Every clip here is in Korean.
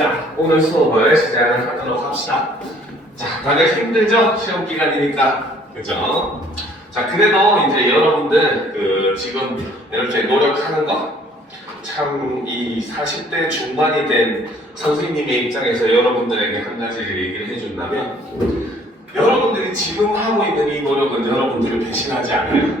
자, 오늘 수업을 시작을 하도록 합시다. 자, 다들 힘들죠? 시험 기간이니까. 그죠? 자, 그래도 이제 여러분들 지금 이렇게 노력하는 거 참 이 40대 중반이 된 선생님의 입장에서 여러분들에게 한 가지를 얘기를 해준다면 여러분들이 지금 하고 있는 이 노력은 여러분들을 배신하지 않아요.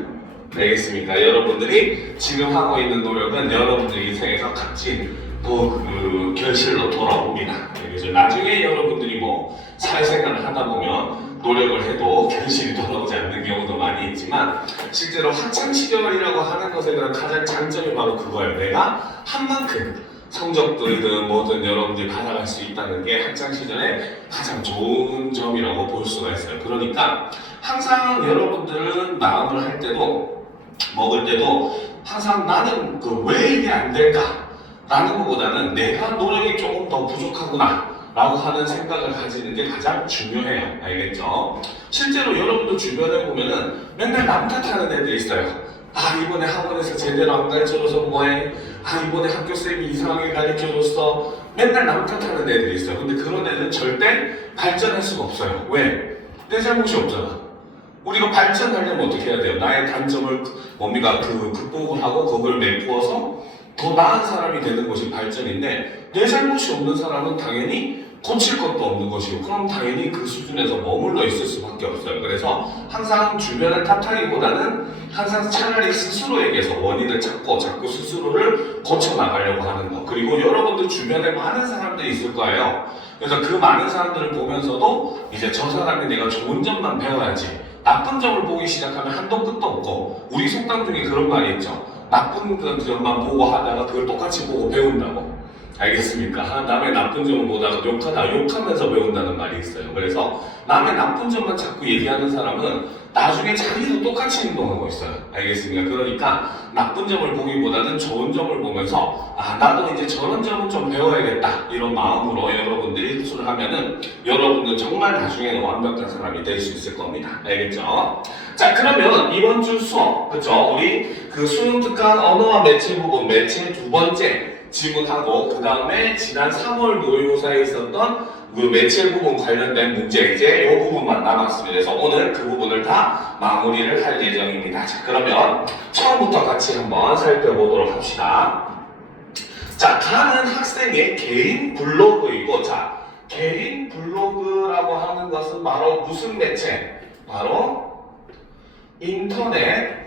알겠습니까? 여러분들이 지금 하고 있는 노력은 여러분들 인생에서 값진 그 결실로 돌아옵니다. 그래서 나중에 여러분들이 뭐 사회생활을 하다 보면 노력을 해도 결실이 돌아오지 않는 경우도 많이 있지만 실제로 학창시절이라고 하는 것에는 가장 장점이 바로 그거예요. 내가 한 만큼 성적들이든 뭐든 여러분들이 받아갈 수 있다는 게 학창시절에 가장 좋은 점이라고 볼 수가 있어요. 그러니까 항상 여러분들은 마음을 할 때도 먹을 때도 항상 나는 왜 이게 안 될까? 라는 것보다는 내가 노력이 조금 더 부족하구나 라고 하는 생각을 가지는 게 가장 중요해요. 알겠죠? 실제로 여러분들 주변에 보면은 맨날 남 탓하는 애들이 있어요. 아, 이번에 학원에서 제대로 안 가르쳐줘서 뭐해? 아, 이번에 학교쌤이 이상하게 가르쳐줬어. 맨날 남 탓하는 애들이 있어요. 근데 그런 애들은 절대 발전할 수가 없어요. 왜? 내 잘못이 없잖아. 우리가 발전하려면 어떻게 해야 돼요? 나의 단점을 극복을 하고 그걸 메꾸어서 더 나은 사람이 되는 것이 발전인데 내 잘못이 없는 사람은 당연히 고칠 것도 없는 것이고 그럼 당연히 그 수준에서 머물러 있을 수밖에 없어요. 그래서 항상 주변을 탓하기보다는 항상 차라리 스스로에게서 원인을 찾고 자꾸 스스로를 고쳐나가려고 하는 것. 그리고 여러분들 주변에 많은 사람들이 있을 거예요. 그래서 그 많은 사람들을 보면서도 이제 저 사람이 내가 좋은 점만 배워야지 나쁜 점을 보기 시작하면 한도 끝도 없고 우리 속담 중에 그런 말이 있죠. 나쁜 점만 보고 하다가 그걸 똑같이 보고 배운다고. 알겠습니까? 남의 나쁜 점을 보다가 욕하면서 배운다는 말이 있어요. 그래서 남의 나쁜 점만 자꾸 얘기하는 사람은 나중에 자기도 똑같이 행동하고 있어요. 알겠습니까? 그러니까 나쁜 점을 보기보다는 좋은 점을 보면서 아, 나도 이제 저런 점은 좀 배워야겠다 이런 마음으로 여러분들이 흡수를 하면은 여러분들 정말 나중에는 완벽한 사람이 될 수 있을 겁니다. 알겠죠? 자, 그러면 이번 주 수업, 그쵸? 우리 수능 특강 언어와 매체 부분 매체 두 번째 지문하고 그 다음에 지난 3월 모의고사에 있었던 그 매체 부분 관련된 문제 이제 이 부분만 남았습니다. 그래서 오늘 그 부분을 다 마무리를 할 예정입니다. 자, 그러면 처음부터 같이 한번 살펴보도록 합시다. 자, 가는 학생의 개인 블로그이고, 자, 개인 블로그라고 하는 것은 바로 무슨 매체? 바로 인터넷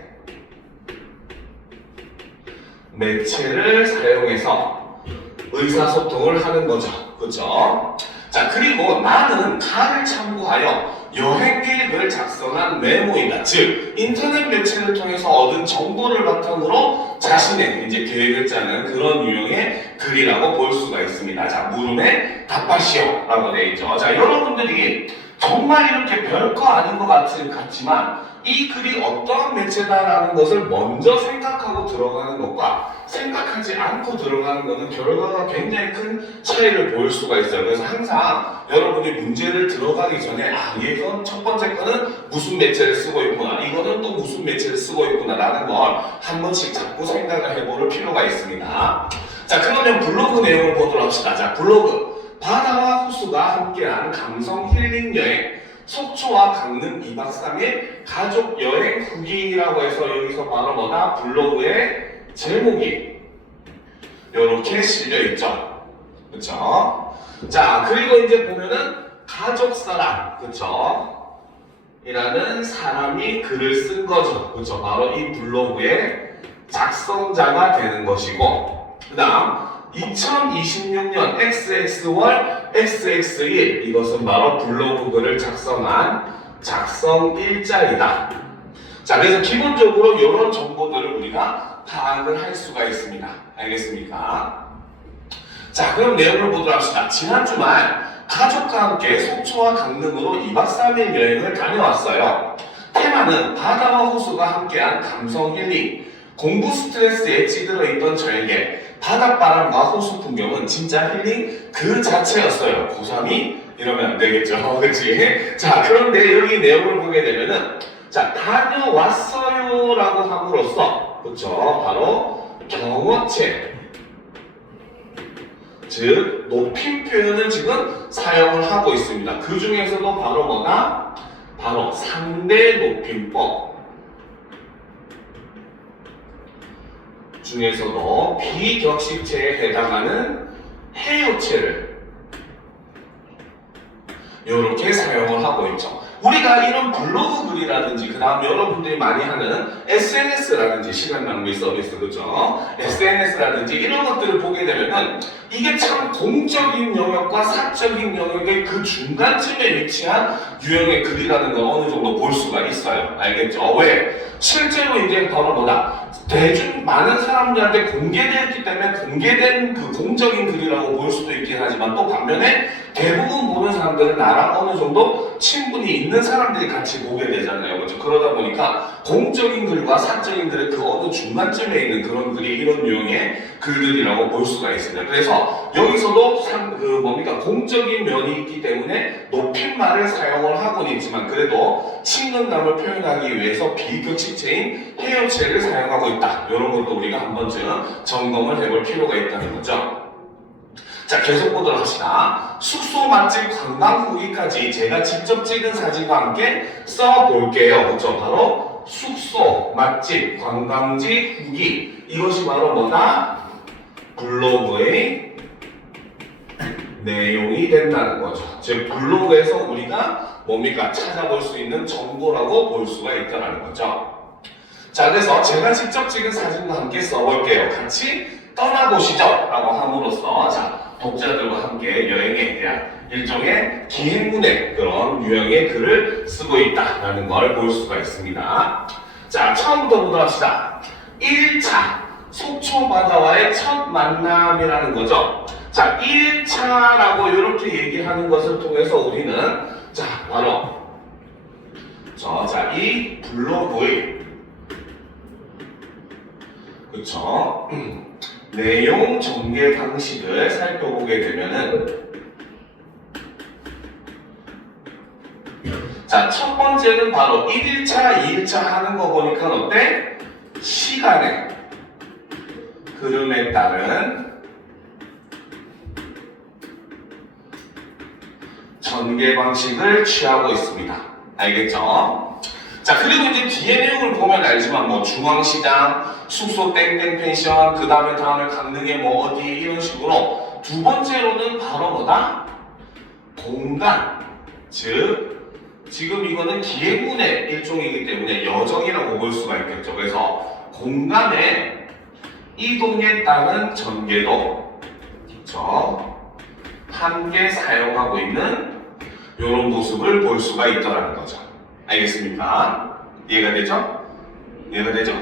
매체를 사용해서 의사소통을 하는 거죠. 그렇죠? 자, 그리고 나는 가를 참고하여 여행 계획을 작성한 메모이다. 즉, 인터넷 매체를 통해서 얻은 정보를 바탕으로 자신의 이제 계획을 짜는 그런 유형의 글이라고 볼 수가 있습니다. 자, 물음에 답하시오 라고 되어 있죠. 자, 여러분들이 정말 이렇게 별거 아닌 것 같지만 이 글이 어떠한 매체다라는 것을 먼저 생각하고 들어가는 것과 생각하지 않고 들어가는 것은 결과가 굉장히 큰 차이를 보일 수가 있어요. 그래서 항상 여러분이 문제를 들어가기 전에 아, 이건 첫 번째 거는 무슨 매체를 쓰고 있구나, 이거는 또 무슨 매체를 쓰고 있구나 라는 걸 한 번씩 자꾸 생각을 해볼 필요가 있습니다. 자, 그러면 블로그 내용을 보도록 합시다. 자, 블로그 바다와 호수가 함께한 감성 힐링 여행 속초와 강릉 2박 3일 가족 여행 후기라고 해서 여기서 바로 뭐다? 블로그의 제목이 이렇게 실려있죠. 그쵸? 자, 그리고 이제 보면은 가족사랑, 그쵸? 이라는 사람이 글을 쓴 거죠. 그쵸? 바로 이 블로그의 작성자가 되는 것이고, 그 다음 2026년 XX월 XX1 이것은 바로 블로그 글을 작성한 작성일자이다. 자, 그래서 기본적으로 이런 정보들을 우리가 파악을 할 수가 있습니다. 알겠습니까? 자, 그럼 내용을 보도록 합시다. 지난 주말 가족과 함께 속초와 강릉으로 2박 3일 여행을 다녀왔어요. 테마는 바다와 호수가 함께한 감성 힐링. 공부 스트레스에 찌들어 있던 저에게 바닷바람과 호수 풍경은 진짜 힐링 그 자체였어요. 고3이 이러면 안 되겠죠. 그치? 자, 그런데 여기 내용을 보게 되면은 자, 다녀왔어요 라고 함으로써 그쵸? 바로 경어체 즉 높임 표현을 지금 사용을 하고 있습니다. 그 중에서도 바로 뭐다? 바로 상대 높임법 중에서도 비격식체에 해당하는 해요체를 이렇게 사용을 하고 있죠. 우리가 이런 블로그 글이라든지 그 다음 여러분들이 많이 하는 SNS라든지 시간 낭비 서비스 그죠? SNS라든지 이런 것들을 보게 되면은 이게 참 공적인 영역과 사적인 영역의 그 중간쯤에 위치한 유형의 글이라는 걸 어느 정도 볼 수가 있어요. 알겠죠? 왜? 실제로 이제 바로 뭐다? 대중 많은 사람들한테 공개되었기 때문에 공개된 그 공적인 글이라고 볼 수도 있긴 하지만 또 반면에 대부분 보는 사람들은 나랑 어느 정도 친분이 있는 사람들이 같이 보게 되잖아요. 그렇죠? 그러다 보니까 공적인 글과 사적인 글의 그 어느 중간쯤에 있는 그런 글이 이런 유형의 글들이라고 볼 수가 있습니다. 그래서 여기서도 공적인 면이 있기 때문에 높임말을 사용을 하고는 있지만 그래도 친근감을 표현하기 위해서 비격식체인 해요체를 사용하고 있다. 이런 것도 우리가 한 번쯤 점검을 해볼 필요가 있다는 거죠. 자, 계속 보도록 합시다. 숙소, 맛집, 관광 후기까지 제가 직접 찍은 사진과 함께 써볼게요. 그렇죠? 바로 숙소, 맛집, 관광지 후기. 이것이 바로 뭐다? 블로그의 내용이 된다는 거죠. 즉 블로그에서 우리가 뭡니까? 찾아볼 수 있는 정보라고 볼 수가 있다는 거죠. 자, 그래서 제가 직접 찍은 사진과 함께 써볼게요. 같이 떠나보시죠 라고 함으로써 자, 독자들과 함께 여행에 대한 일종의 기행문의 그런 유형의 글을 쓰고 있다라는 걸 볼 수가 있습니다. 자, 처음부터 보도록 합시다. 1차 속초 바다와의 첫 만남이라는 거죠. 자, 1차라고 이렇게 얘기하는 것을 통해서 우리는 자, 바로 이 블로그의 그쵸? 내용 전개 방식을 살펴보게 되면은 자, 첫 번째는 바로 1일차, 2일차 하는 거 보니까 어때? 시간의 흐름에 따른 전개 방식을 취하고 있습니다. 알겠죠? 자, 그리고 이제 뒤에 내용을 보면 알지만 뭐 중앙시장, 숙소 땡땡 펜션, 그 다음에 강릉에 뭐 어디 이런 식으로 두 번째로는 바로 뭐다? 공간, 즉 지금 이거는 기행문의 일종이기 때문에 여정이라고 볼 수가 있겠죠. 그래서 공간의 이동에 따른 전개도 그렇죠? 함께 사용하고 있는 이런 모습을 볼 수가 있다는 거죠. 알겠습니까? 이해가 되죠? 이해가 되죠?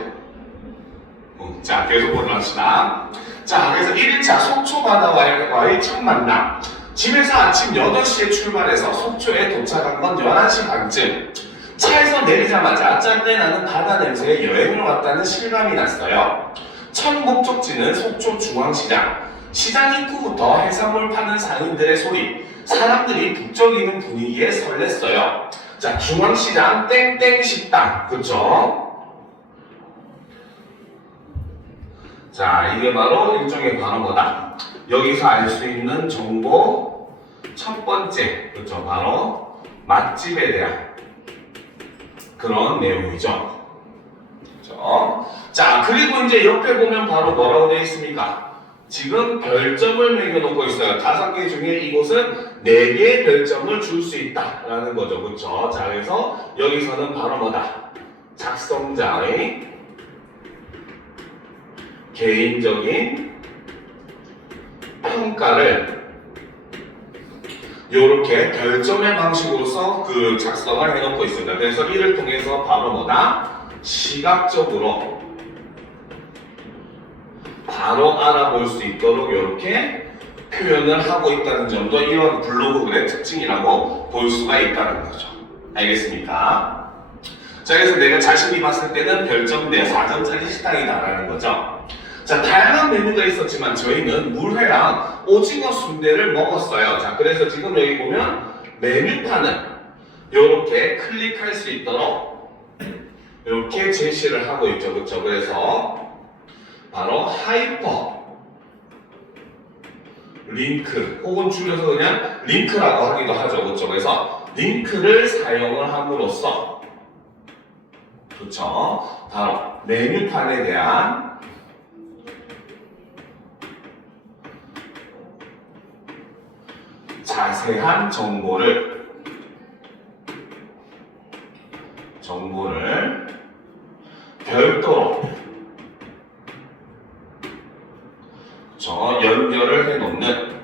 자, 계속 보도록 합시다. 자, 그래서 1일차 속초 바다와의 첫 만남. 집에서 아침 8시에 출발해서 속초에 도착한 건 11시 반쯤. 차에서 내리자마자 짠내 나는 바다 냄새에 여행을 왔다는 실감이 났어요. 첫 목적지는 속초 중앙시장. 시장 입구부터 해산물 파는 상인들의 소리, 사람들이 북적이는 분위기에 설렜어요. 자, 중앙시장 땡땡 식당, 그쵸? 자, 이게 바로 일종의 바로 뭐다? 여기서 알 수 있는 정보 첫 번째, 그쵸? 바로 맛집에 대한 그런 내용이죠. 그쵸? 자, 그리고 이제 옆에 보면 바로 뭐라고 되어 있습니까? 지금 별점을 매겨놓고 있어요. 5개 중에 이곳은 4개의 별점을 줄 수 있다라는 거죠. 그쵸? 자, 그래서 여기서는 바로 뭐다? 작성자의 개인적인 평가를 이렇게 별점의 방식으로서 그 작성을 해놓고 있습니다. 그래서 이를 통해서 바로 뭐다? 시각적으로 바로 알아볼 수 있도록 이렇게 표현을 하고 있다는 점도 이런 블로그 글의 특징이라고 볼 수가 있다는 거죠. 알겠습니까? 자, 그래서 내가 자신이 봤을 때는 별점 4점짜리 식당이다라는 거죠. 자, 다양한 메뉴가 있었지만 저희는 물회랑 오징어 순대를 먹었어요. 자, 그래서 지금 여기 보면 메뉴판을 이렇게 클릭할 수 있도록 이렇게 제시를 하고 있죠. 그렇죠? 그래서 바로 하이퍼 링크 혹은 줄여서 그냥 링크라고 하기도 하죠. 그렇죠? 그래서 링크를 사용을 함으로써 그렇죠? 바로 메뉴판에 대한 자세한 정보를 별도로 연결을 해놓는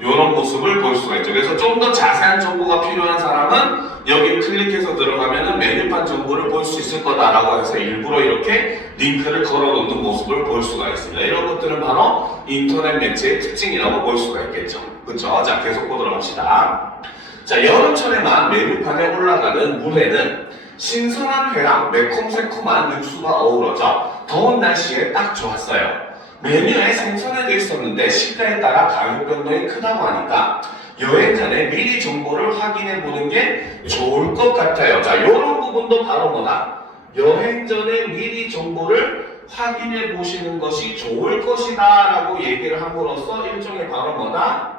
이런 모습을 볼 수가 있죠. 그래서 좀 더 자세한 정보가 필요한 사람은 여기 클릭해서 들어가면은 메뉴판 정보를 볼 수 있을 거다라고 해서 일부러 이렇게 링크를 걸어놓는 모습을 볼 수가 있습니다. 이런 것들은 바로 인터넷 매체의 특징이라고 볼 수가 있겠죠. 그렇죠? 자, 계속 보도록 합시다. 자, 여름철에만 메뉴판에 올라가는 물회는 신선한 회랑 매콤새콤한 육수가 어우러져 더운 날씨에 딱 좋았어요. 메뉴에 생선회도 있었는데 시가에 따라 가격 변동이 크다고 하니까 여행 전에 미리 정보를 확인해 보는 게 좋을 것 같아요. 자, 이런 부분도 바로 뭐다? 여행 전에 미리 정보를 확인해 보시는 것이 좋을 것이다 라고 얘기를 함으로써 일종의 바로 뭐다?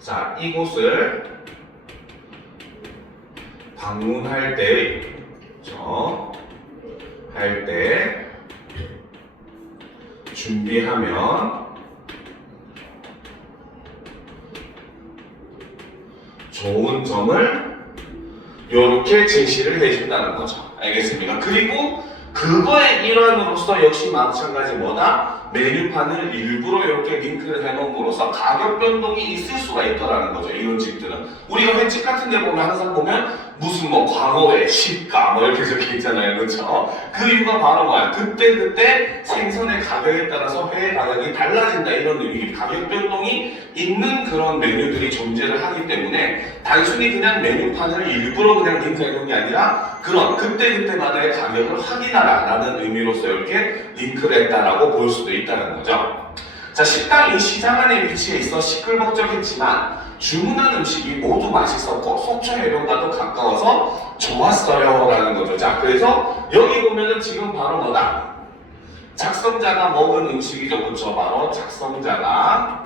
자, 이곳을 방문할 때, 할 때 준비하면 좋은 점을 이렇게 제시를 해준다는 거죠. 알겠습니까? 그리고 그거의 일환으로서 역시 마찬가지 뭐다? 메뉴판을 일부러 이렇게 링크를 해놓음으로써 가격 변동이 있을 수가 있더라는 거죠. 이런 집들은 우리가 횟집 같은 데 보면 항상 보면 무슨 뭐 광어회, 시가 뭐 이렇게 적혀 있잖아요. 그렇죠? 그 이유가 바로 뭐야? 그때 생선의 가격에 따라서 회의 가격이 달라진다 이런 의미, 가격 변동이 있는 그런 메뉴들이 존재를 하기 때문에 단순히 그냥 메뉴판을 일부러 그냥 링크해 놓은 게 아니라 그런 그때마다의 가격을 확인하라라는 의미로서 이렇게 링크를 했다라고 볼 수도 있다는 거죠. 자, 식당이 시장 안에 위치해 있어 시끌벅적했지만 주문한 음식이 모두 맛있었고 속초 해변과도 가까워서 좋았어요 라는 거죠. 자, 그래서 여기 보면은 지금 바로 뭐다? 작성자가 먹은 음식이죠. 그렇죠? 바로 작성자가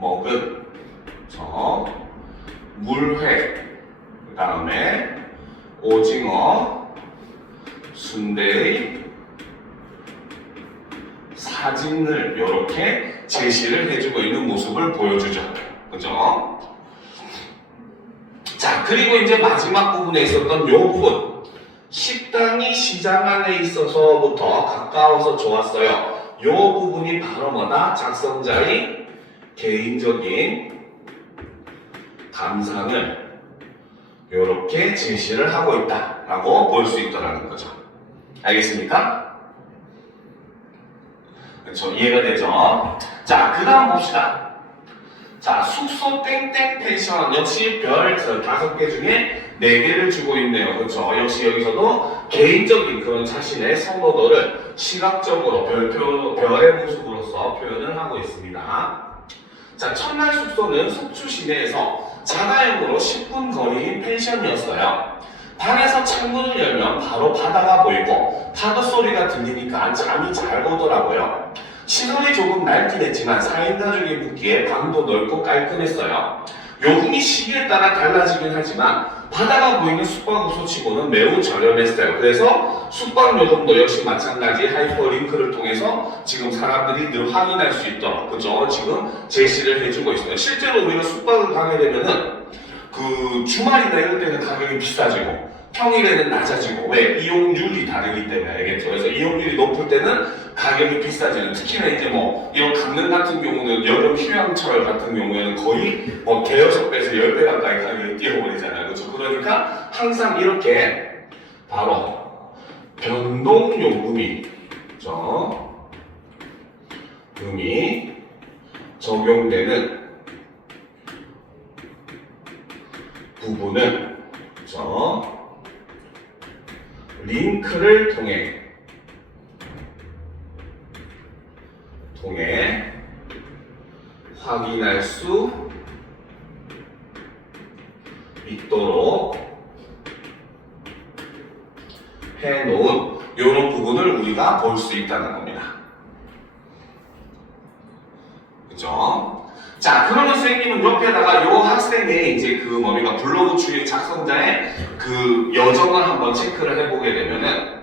먹은 물회, 그 다음에 오징어, 순대의 사진을 이렇게 제시를 해주고 있는 모습을 보여주죠. 그죠? 자, 그리고 이제 마지막 부분에 있었던 요 부분. 식당이 시장 안에 있어서부터 가까워서 좋았어요. 요 부분이 바로 뭐다? 작성자의 개인적인 감상을 이렇게 제시를 하고 있다라고 볼 수 있더라는 거죠. 알겠습니까? 그렇죠. 이해가 되죠? 자, 그 다음 봅시다. 자, 숙소 땡땡 펜션 역시 별 5개 중에 4개를 주고 있네요. 그렇죠. 역시 여기서도 개인적인 그런 자신의 선호도를 시각적으로 별의 모습으로서 표현을 하고 있습니다. 자, 첫날 숙소는 속초 시내에서 자가용으로 10분 거리인 펜션이었어요. 방에서 창문을 열면 바로 바다가 보이고 파도 소리가 들리니까 잠이 잘 오더라고요. 시설이 조금 낡긴 했지만 4인 가족이 묵기에 방도 넓고 깔끔했어요. 요금이 시기에 따라 달라지긴 하지만 바다가 보이는 숙박업소 치고는 매우 저렴했어요. 그래서 숙박 요금도 역시 마찬가지 하이퍼링크를 통해서 지금 사람들이 늘 확인할 수 있도록 그죠? 지금 제시를 해주고 있어요. 실제로 우리가 숙박을 가게 되면은 그 주말이나 이럴 때는 가격이 비싸지고 평일에는 낮아지고 왜? 이용률이 다르기 때문에 알겠죠? 그래서 이용률이 높을 때는 가격이 비싸지는 특히나 이제 뭐 이런 강릉 같은 경우는 여름 휴양철 같은 경우에는 거의 뭐 대여섯 배에서 10배 가까이 가격이 뛰어버리잖아요. 그렇죠? 그러니까 항상 이렇게 바로 변동 요금이 그렇죠? 금이 적용되는 부분은 그렇죠? 링크를 통해 확인할 수 있도록 해놓은 이런 부분을 우리가 볼 수 있다는 겁니다. 그죠? 자, 그러면 선생님은 옆에다가 요 학생의 이제 그 뭡니까 블로그 출입 작성자의 그 여정을 한번 체크를 해보게 되면은,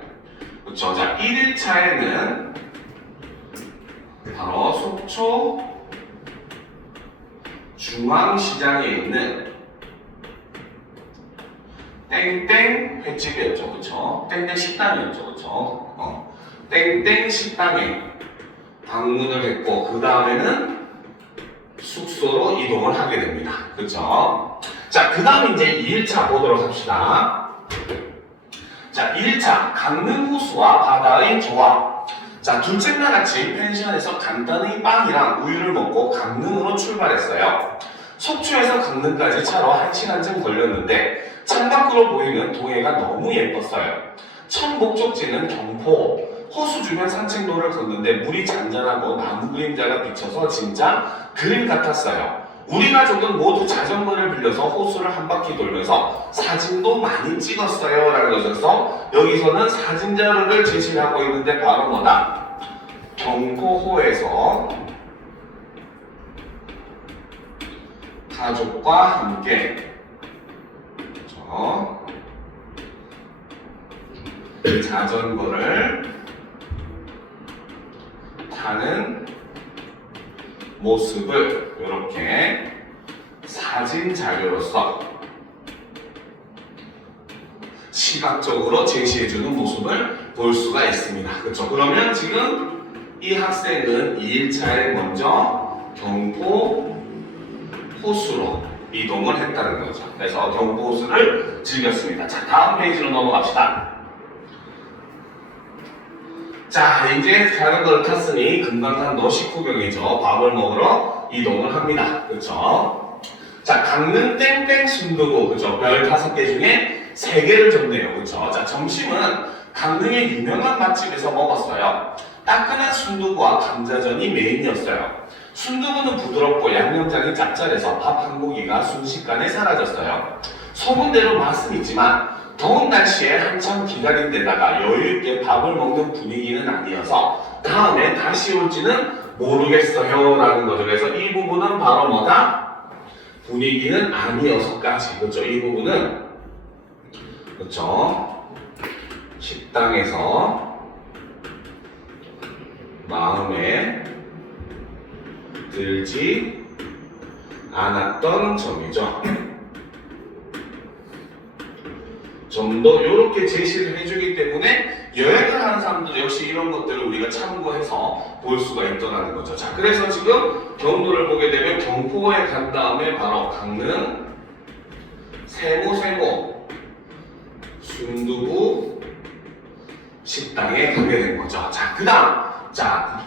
그쵸? 자, 1일차에는 바로 속초 중앙시장에 있는 땡땡 횟집이었죠, 그쵸? 땡땡 식당이었죠, 그쵸? 땡땡 식당에 방문을 했고, 그 다음에는 숙소로 이동을 하게 됩니다. 그쵸? 자, 그 다음 이제 2일차 보도록 합시다. 자, 1일차 강릉 호수와 바다의 조화. 자, 둘째 날 아침 펜션에서 간단히 빵이랑 우유를 먹고 강릉으로 출발했어요. 속초에서 강릉까지 차로 1시간쯤 걸렸는데 창밖으로 보이는 동해가 너무 예뻤어요. 첫 목적지는 경포. 호수 주변 산책로를 걷는데 물이 잔잔하고 나무 그림자가 비쳐서 진짜 그림 같았어요. 우리 가족은 모두 자전거를 빌려서 호수를 한 바퀴 돌면서 사진도 많이 찍었어요 라는 것에서 여기서는 사진 자료를 제시를 하고 있는데 바로 뭐다? 경포호에서 가족과 함께 자전거를 타는 모습을 이렇게 사진 자료로서 시각적으로 제시해주는 모습을 볼 수가 있습니다. 그렇죠? 그러면 지금 이 학생은 2일차에 먼저 경포 호수로 이동을 했다는 거죠. 그래서 경포 호수를 즐겼습니다. 자, 다음 페이지로 넘어갑시다. 자, 이제 자전거를 탔으니 금강산도 식후경이죠. 밥을 먹으러 이동을 합니다. 그쵸? 자, 강릉 땡땡 순두부. 그쵸? 별 5개 중에 3개를 줬네요. 그쵸? 자, 점심은 강릉의 유명한 맛집에서 먹었어요. 따끈한 순두부와 감자전이 메인이었어요. 순두부는 부드럽고 양념장이 짭짤해서 밥 한 고기가 순식간에 사라졌어요. 소문대로 맛은 있지만 더운 날씨에 한참 기다린 데다가 여유있게 밥을 먹는 분위기는 아니어서 다음에 다시 올지는 모르겠어요 라는 거죠. 그래서 이 부분은 바로 뭐다? 분위기는 아니어서까지. 그렇죠? 이 부분은 그렇죠? 식당에서 마음에 들지 않았던 점이죠. 좀 더 이렇게 제시를 해주기 때문에 여행을 하는 사람들 역시 이런 것들을 우리가 참고해서 볼 수가 있더라는 거죠. 자, 그래서 지금 경로를 보게 되면 경포에 간 다음에 바로 강릉 세모 순두부 식당에 가게 된 거죠. 자, 그 다음 자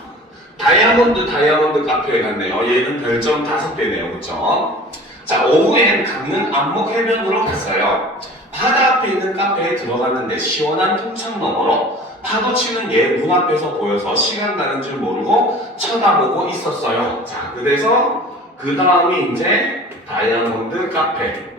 다이아몬드 카페에 갔네요. 얘는 별점 5배네요. 그쵸? 자, 오후엔 강릉 안목 해변으로 갔어요. 바다 앞에 있는 카페에 들어갔는데 시원한 통창 너머로 파도 치는 얘 눈앞에서 보여서 시간 가는 줄 모르고 쳐다보고 있었어요. 자, 그래서 그 다음이 이제 다이아몬드 카페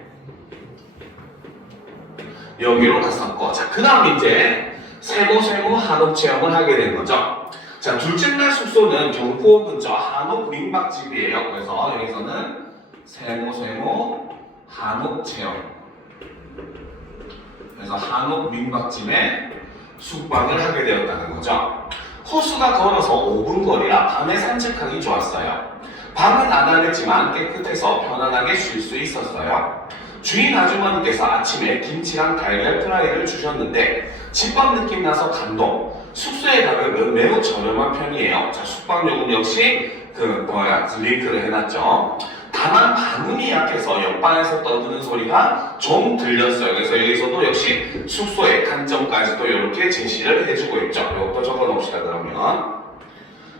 여기로 갔었고, 자, 그 다음 이제 세모 한옥 체험을 하게 된 거죠. 자, 둘째 날 숙소는 경포 근처 한옥 민박집이에요. 그래서 여기서는 세모 한옥 체험. 그래서 한옥 민박집에 숙박을 하게 되었다는 거죠. 호수가 걸어서 5분 거리라 밤에 산책하기 좋았어요. 밤은 아담했지만 깨끗해서 편안하게 쉴 수 있었어요. 주인 아주머니께서 아침에 김치랑 달걀 프라이를 주셨는데 집밥 느낌 나서 감동. 숙소의 가격은 매우 저렴한 편이에요. 자, 숙박요금 역시 링크를 해놨죠. 다만 방음이 약해서 옆방에서 떠드는 소리가 좀 들렸어요. 그래서 여기서도 역시 숙소의 단점까지도 이렇게 제시를 해주고 있죠. 이것도 적어놓읍시다. 그러면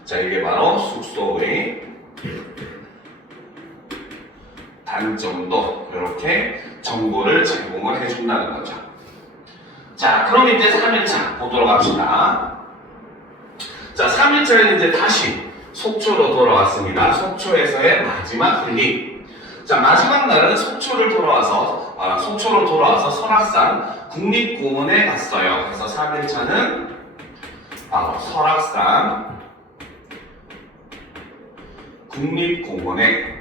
자, 이게 바로 숙소의 단점도 이렇게 정보를 제공을 해준다는 거죠. 자, 그럼 이제 3일차 보도록 합시다. 자, 3일차는 이제 다시 속초로 돌아왔습니다. 속초에서의 마지막 힐링. 자, 마지막 날은 속초로 돌아와서 설악산 국립공원에 갔어요. 그래서 3일차는 바로 설악산 국립공원에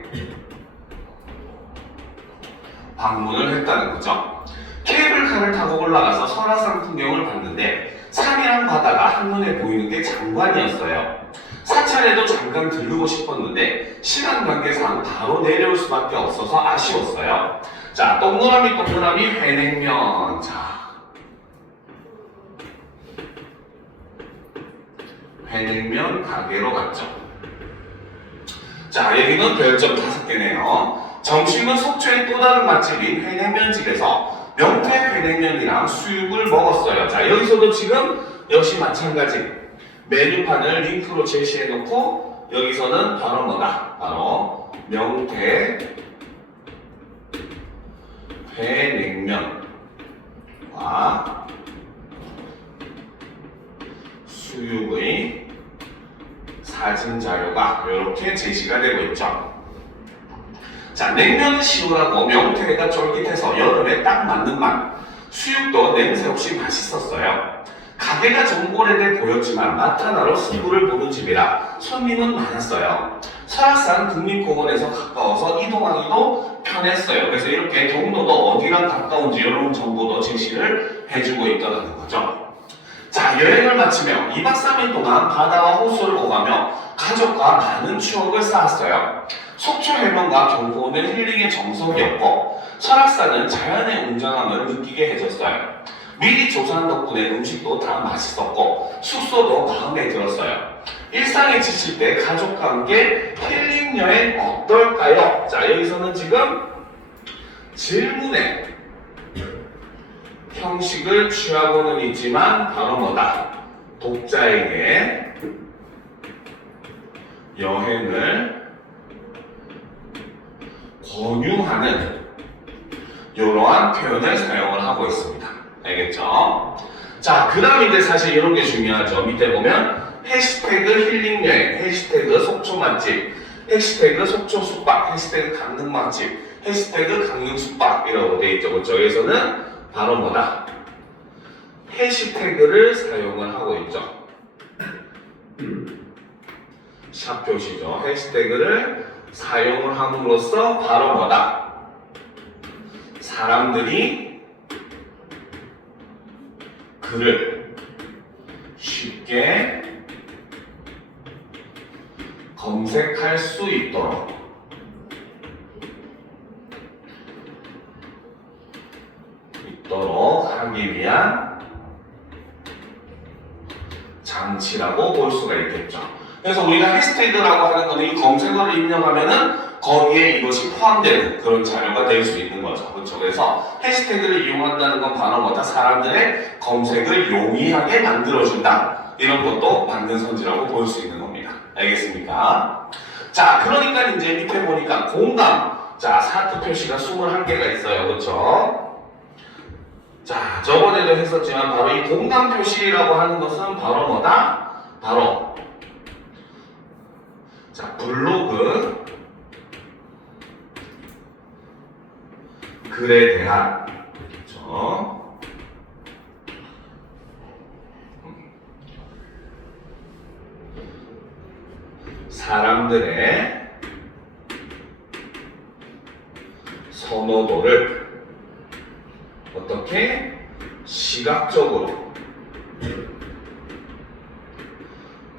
방문을 했다는 거죠. 케이블카를 타고 올라가서 설화산 풍경을 봤는데 산이랑 바다가 한눈에 보이는 게 장관이었어요. 사찰에도 잠깐 들르고 싶었는데 시간 관계상 바로 내려올 수밖에 없어서 아쉬웠어요. 자, 동그라미 회냉면. 자, 회냉면 가게로 갔죠. 자, 여기는 별점 5개네요. 점심은 속초의 또 다른 맛집인 회냉면집에서 명태 회냉면이랑 수육을 먹었어요. 자, 여기서도 지금 역시 마찬가지 메뉴판을 링크로 제시해 놓고 여기서는 바로 뭐다? 바로 명태 회냉면과 수육의 사진 자료가 이렇게 제시가 되고 있죠. 자, 냉면은 시원하고 명태가 쫄깃해서 여름에 딱 맞는 맛. 수육도 냄새 없이 맛있었어요. 가게가 좀 오래돼 보였지만 맛 하나로 승부를 보는 집이라 손님은 많았어요. 설악산 국립공원에서 가까워서 이동하기도 편했어요. 그래서 이렇게 경로도 어디랑 가까운지 이런 정보도 제시를 해주고 있다는 거죠. 자, 여행을 마치며 2박 3일 동안 바다와 호수를 오가며 가족과 많은 추억을 쌓았어요. 속초 해변과 경포는 힐링의 정석이었고 설악산은 자연의 웅장함을 느끼게 해줬어요. 미리 조사한 덕분에 음식도 다 맛있었고 숙소도 마음에 들었어요. 일상에 지칠 때 가족과 함께 힐링 여행 어떨까요? 자, 여기서는 지금 질문에 형식을 취하고는 있지만 바로 뭐다? 독자에게 여행을 권유하는 이러한 표현을 사용을 하고 있습니다. 알겠죠? 자, 그 다음 이제 사실 이런 게 중요하죠. 밑에 보면 해시태그 힐링여행, 해시태그 속초 맛집, 해시태그 속초 숙박, 해시태그 강릉 맛집, 해시태그 강릉 숙박 이라고 되어 있죠. 그렇죠? 여기서는 바로 뭐다? 해시태그를 사용을 하고 있죠. 샵 표시죠. 해시태그를 사용을 함으로써 바로 뭐다? 사람들이 글을 쉽게 검색할 수 있도록 하기 위한 장치라고 볼 수가 있겠죠. 그래서 우리가 해시태그라고 하는 거는 이 검색어를 입력하면은 거기에 이것이 포함되는 그런 자료가 될 수 있는 거죠. 그렇죠? 그래서 해시태그를 이용한다는 건 바로 뭐다? 사람들의 검색을 용이하게 만들어준다. 이런 것도 맞는 선지라고 볼 수 있는 겁니다. 알겠습니까? 자, 그러니까 이제 밑에 보니까 공감. 자, 사트 표시가 21개가 있어요. 그렇죠? 자, 저번에도 했었지만 바로 이 공감 표시라고 하는 것은 바로 뭐다? 바로 자, 블로그 글에 대한 그렇죠? 사람들의 선호도를 어떻게 시각적으로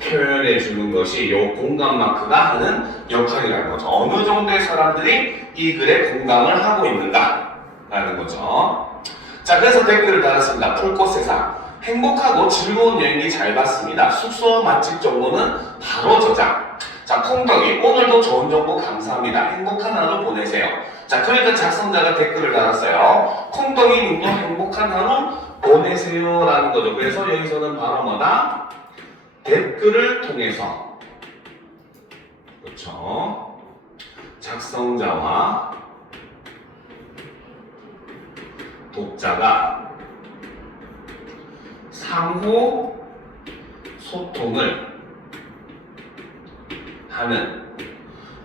표현해 주는 것이 이 공감 마크가 하는 역할이라는 거죠. 어느 정도의 사람들이 이 글에 공감을 하고 있는가 라는 거죠. 자, 그래서 댓글을 달았습니다. 풀꽃세상 행복하고 즐거운 여행이 잘 봤습니다. 숙소 맛집 정보는 바로 저장. 자, 콩덕이 오늘도 좋은 정보 감사합니다. 행복한 하루 보내세요. 자, 그러니까 작성자가 댓글을 달았어요. 콩덕이 님도 행복한 하루 보내세요 라는 거죠. 그래서 여기서는 바로 뭐다? 댓글을 통해서 그렇죠? 작성자와 독자가 상호 소통을 하는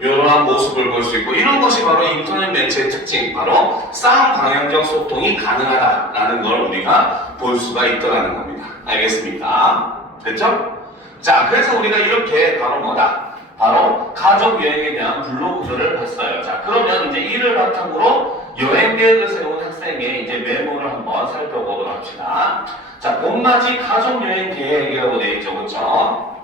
이러한 모습을 볼 수 있고, 이런 것이 바로 인터넷 매체의 특징, 바로 쌍방향적 소통이 가능하다라는 걸 우리가 볼 수가 있더라는 겁니다. 알겠습니까? 됐죠? 자, 그래서 우리가 이렇게 바로 뭐다? 바로 가족 여행에 대한 블로그들을 봤어요. 자, 그러면 이제 이를 바탕으로 여행 계획을 세운 학생의 이제 메모를 한번 살펴보도록 합시다. 자, 봄맞이 가족 여행 계획이라고 되어 있죠, 그렇죠?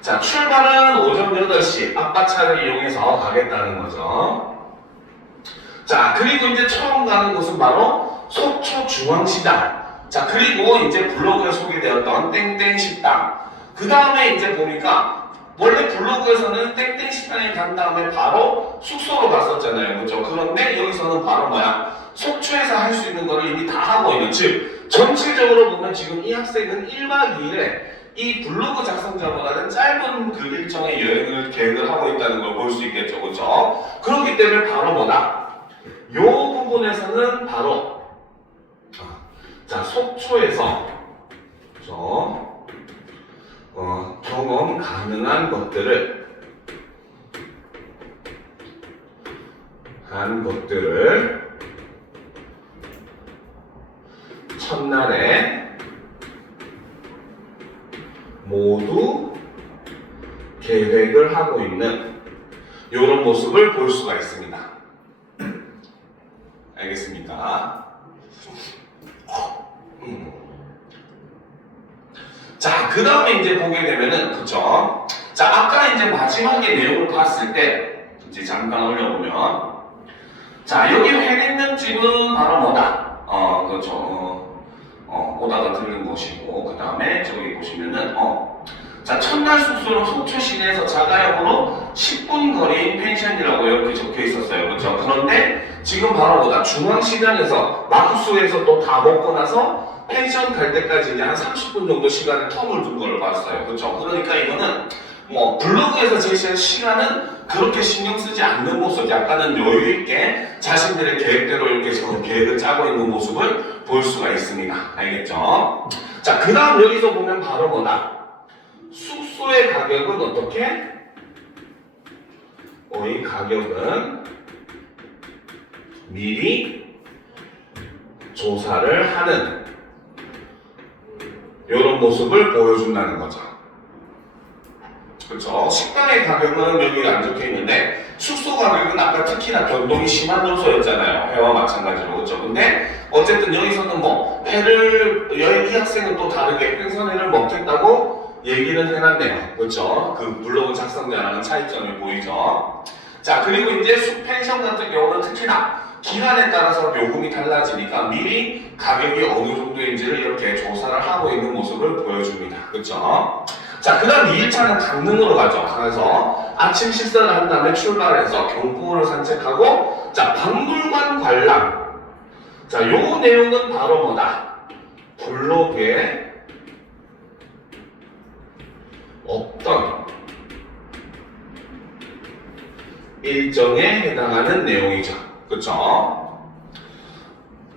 자, 출발은 오전 8시 아빠 차를 이용해서 가겠다는 거죠. 자, 그리고 이제 처음 가는 곳은 바로 속초 중앙시장. 자, 그리고 이제 블로그에 소개되었던 땡땡 식당. 그 다음에 이제 보니까 원래 블로그에서는 땡땡 식당에 간 다음에 바로 숙소로 갔었잖아요. 그렇죠? 그런데 여기서는 바로 뭐야? 속초에서 할 수 있는 거를 이미 다 하고 있는, 즉 전체적으로 보면 지금 이 학생은 1박 2일에 이 블로그 작성자보다는 짧은 그 일정의 여행을 계획을 하고 있다는 걸 볼 수 있겠죠. 그렇죠? 그렇기 때문에 바로 뭐다? 요 부분에서는 바로 자, 속초에서 경험 가능한 것들을 첫날에 모두 계획을 하고 있는 이런 모습을 볼 수가 있습니다. 알겠습니까? 자, 그 다음에 이제 보게 되면은, 그쵸? 자, 아까 이제 마지막에 내용을 봤을 때, 이제 잠깐 올려보면, 자, 여기 회냉면 집은 바로 뭐다? 그렇죠. 오다가 들른 곳이고, 그 다음에 저기 보시면은, 자, 첫날 숙소는 속초 시내에서 자가역으로 10분 거리인 펜션이라고 이렇게 적혀 있었어요. 그렇죠? 그런데 지금 바로 뭐다? 중앙시장에서 막국수에서 또 다 먹고 나서 펜션 갈 때까지 이제 한 30분 정도 시간을 텀을 둔 걸 봤어요. 그렇죠? 그러니까 이거는 뭐 블로그에서 제시한 시간은 그렇게 신경 쓰지 않는 모습, 약간은 여유 있게 자신들의 계획대로 이렇게 계획을 짜고 있는 모습을 볼 수가 있습니다. 알겠죠? 자, 그 다음 여기서 보면 바로 뭐다? 숙소의 가격은 어떻게? 이 가격은 미리 조사를 하는 이런 모습을 보여준다는 거죠. 그렇죠? 식당의 가격은 여기 안 적혀 있는데 숙소 가격은 아까 특히나 변동이 심한 요소였잖아요. 회와 마찬가지로. 그렇죠? 근데 어쨌든 여기서는 뭐 회를 이 학생은 또 다르게 생선회를 먹겠다고 얘기는 해놨네요. 그렇죠? 그 블로그 작성자랑은 차이점이 보이죠? 자, 그리고 이제 펜션 같은 경우는 특히나 기간에 따라서 요금이 달라지니까 미리 가격이 어느 정도인지를 이렇게 조사를 하고 있는 모습을 보여줍니다. 그렇죠? 자, 그 다음 2일차는 강릉으로 가죠. 그래서 아침 식사를 한 다음에 출발해서 경포를 산책하고, 자, 박물관 관람. 자, 요 내용은 바로 뭐다? 블로그에 어떤 일정에 해당하는 내용이죠. 그쵸?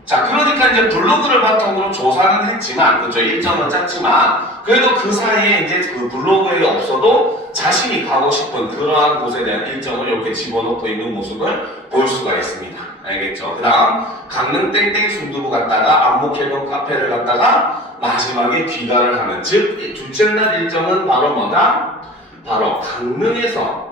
자, 그러니까 이제 블로그를 바탕으로 조사는 했지만, 그쵸? 일정은 짰지만, 그래도 그 사이에 이제 그 블로그에 없어도 자신이 가고 싶은 그러한 곳에 대한 일정을 이렇게 집어넣고 있는 모습을 볼 수가 있습니다. 알겠죠? 그 다음, 강릉 땡땡 순두부 갔다가 안목해변 카페를 갔다가 마지막에 귀가를 하는, 즉, 둘째 날 일정은 바로 뭐다? 바로 강릉에서의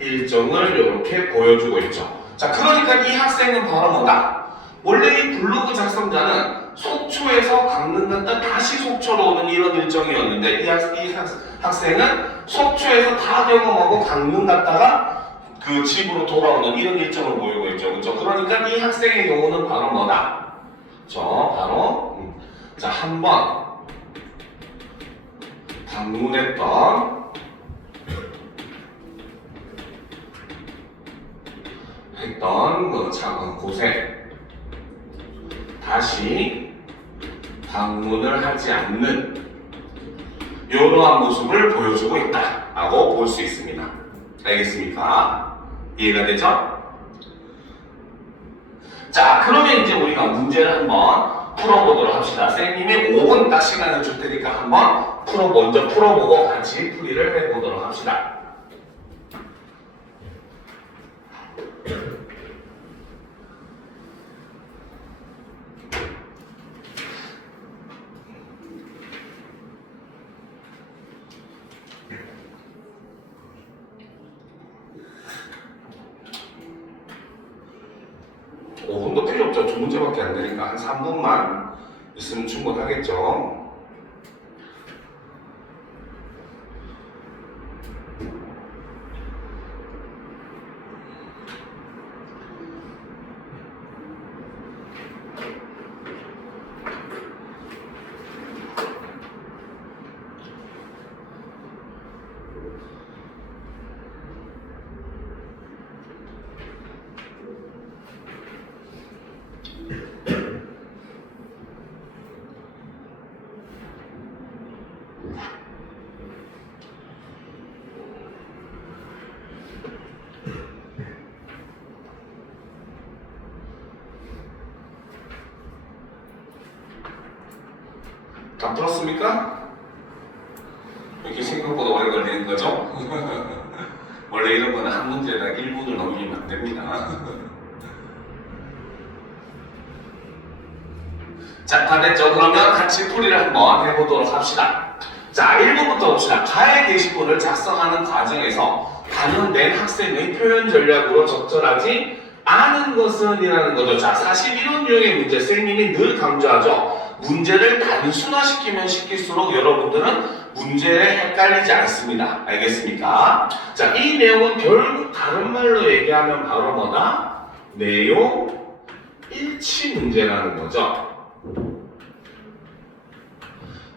일정을 이렇게 보여주고 있죠. 자, 그러니까 이 학생은 바로 뭐다? 원래 이 블로그 작성자는 속초에서 강릉 갔다 다시 속초로 오는 이런 일정이었는데 이 학생은 속초에서 다 경험하고 강릉 갔다가 그 집으로 돌아오는 이런 일정을 보이고 있죠. 그렇죠? 그러니까 이 학생의 경우는 바로 뭐다? 바로 자, 한번 방문했던 그 작은 곳에 다시 방문을 하지 않는 이러한 모습을 보여주고 있다라고 볼 수 있습니다. 알겠습니까? 이해가 되죠? 자, 그러면 이제 우리가 문제를 한번 풀어보도록 합시다. 선생님이 5분 딱 시간을 줄 테니까 한번 먼저 풀어보고 같이 풀이를 해보도록 합시다. 5분도 필요 없죠. 2문제밖에 안 되니까 한 3분만 있으면 충분하겠죠. 다 풀었습니까? 이렇게 생각보다 오래 걸리는 거죠? 원래 이런 거는 한 문제에다 1분을 넘기면 안 됩니다. 자, 다 됐죠? 그러면 같이 풀이를 한번 해보도록 합시다. 자, 1번부터 봅시다. 가의 게시물을 작성하는 과정에서 반영된 학생의 표현 전략으로 적절하지 않은 것은 이라는 거죠. 자, 사실 이런 유형의 문제 선생님이 늘 강조하죠. 문제를 단순화시키면 시킬수록 여러분들은 문제에 헷갈리지 않습니다. 알겠습니까? 자, 이 내용은 결국 다른 말로 얘기하면 바로 뭐다? 내용 일치 문제라는 거죠.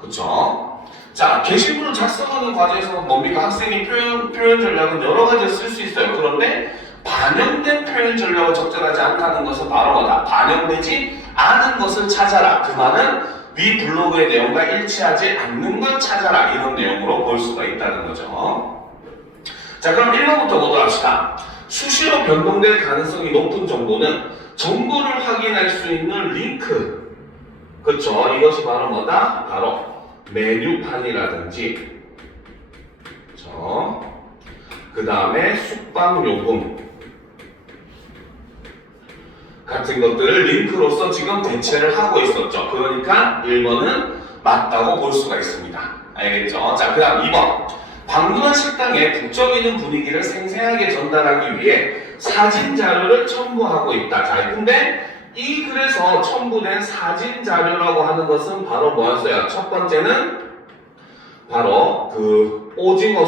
그쵸? 자, 게시물을 작성하는 과정에서 뭡니까? 학생이 표현 전략은 여러 가지를 쓸 수 있어요. 그런데 반영된 표현 전략을 적절하지 않다는 것은 바로 뭐다? 반영되지 않은 것을 찾아라. 그 말은 위 블로그의 내용과 일치하지 않는 걸 찾아라. 이런 내용으로 볼 수가 있다는 거죠. 자, 그럼 1번부터 보도록 합시다. 수시로 변동될 가능성이 높은 정보는 정보를 확인할 수 있는 링크. 그쵸? 이것이 바로 뭐다? 바로 메뉴판이라든지, 그쵸? 그 다음에 숙박요금 같은 것들을 링크로서 지금 대체를 하고 있었죠. 그러니까 1번은 맞다고 볼 수가 있습니다. 알겠죠? 자, 그 다음 2번. 방문한 식당에 북적이는 분위기를 생생하게 전달하기 위해 사진 자료를 첨부하고 있다. 자, 근데 이 글에서 첨부된 사진 자료라고 하는 것은 바로 뭐였어요? 첫 번째는 바로 그 오징어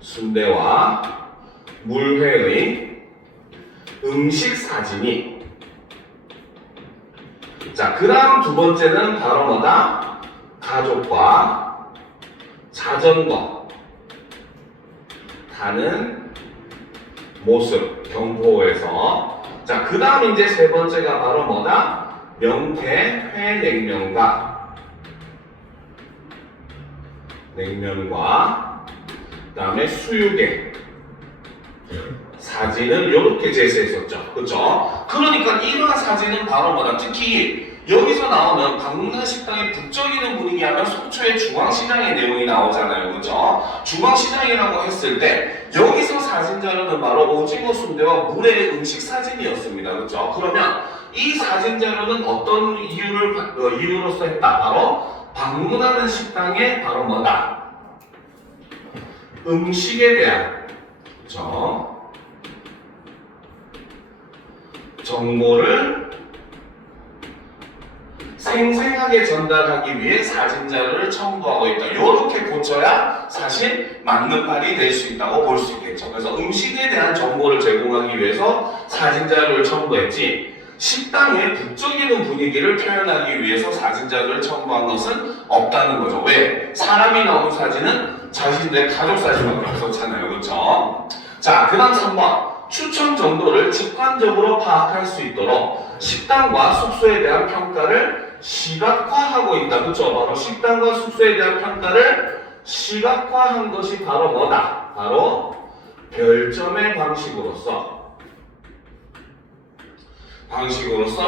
순대와 물회의 음식 사진이. 자, 그 다음 두 번째는 바로 뭐다? 가족과 자전거 타는 모습, 경포에서. 자, 그 다음 이제 세 번째가 바로 뭐다? 명태 회냉면과 그 다음에 수육에 사진을 이렇게 제시했었죠. 그쵸? 그러니까 이러한 사진은 바로 뭐다? 특히 여기서 나오는 방문한 식당의 북적이는 분위기 하면 속초의 중앙시장의 내용이 나오잖아요. 그죠? 중앙시장이라고 했을 때 여기서 사진 자료는 바로 오징어 순대와 물의 음식 사진이었습니다. 그죠? 그러면 이 사진 자료는 어떤 이유로서 했다? 바로 방문하는 식당의 바로 뭐다? 음식에 대한, 그죠? 정보를 생생하게 전달하기 위해 사진 자료를 첨부하고 있다. 이렇게 고쳐야 사실 맞는 말이 될 수 있다고 볼 수 있겠죠. 그래서 음식에 대한 정보를 제공하기 위해서 사진 자료를 첨부했지, 식당의 북적이는 분위기를 표현하기 위해서 사진 자료를 첨부한 것은 없다는 거죠. 왜? 사람이 나온 사진은 자신들의 가족 사진밖에 없었잖아요. 그렇죠? 자, 그 다음 3번. 추천 정도를 직관적으로 파악할 수 있도록 식당과 숙소에 대한 평가를 시각화하고 있다. 그렇죠? 바로 식당과 숙소에 대한 평가를 시각화한 것이 바로 뭐다? 바로 별점의 방식으로서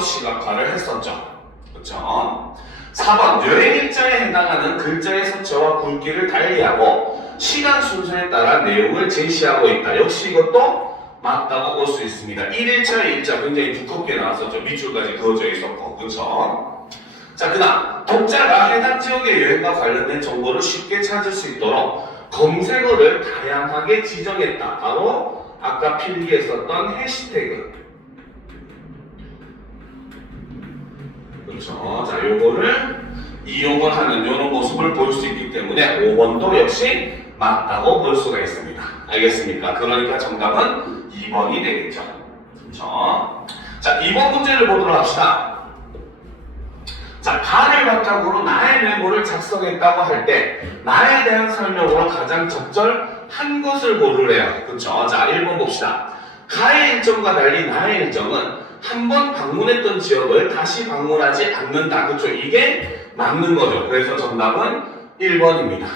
시각화를 했었죠. 그렇죠? 4번. 여행일자에 해당하는 글자의 서체와 굵기를 달리하고 시간 순서에 따라 내용을 제시하고 있다. 역시 이것도 맞다고 볼 수 있습니다. 1일차 일자 굉장히 두껍게 나왔었죠. 밑줄까지 그어져 있었고, 그쵸? 자, 자, 그다음 독자가 해당 지역의 여행과 관련된 정보를 쉽게 찾을 수 있도록 검색어를 다양하게 지정했다. 바로 아까 필기에 썼던 해시태그. 그렇죠. 자, 요거를 이용을 하는 이런 모습을 볼 수 있기 때문에 5번도 역시 맞다고 볼 수가 있습니다. 알겠습니까? 그러니까 정답은 2번이 되겠죠. 그렇죠. 자, 2번 문제를 보도록 합시다. 자, 가를 바탕으로 나의 메모를 작성했다고 할 때 나에 대한 설명으로 가장 적절한 것을 고르래요. 그렇죠. 자, 1번 봅시다. 가의 일정과 달리 나의 일정은 한 번 방문했던 지역을 다시 방문하지 않는다. 그렇죠. 이게 맞는 거죠. 그래서 정답은 1번입니다.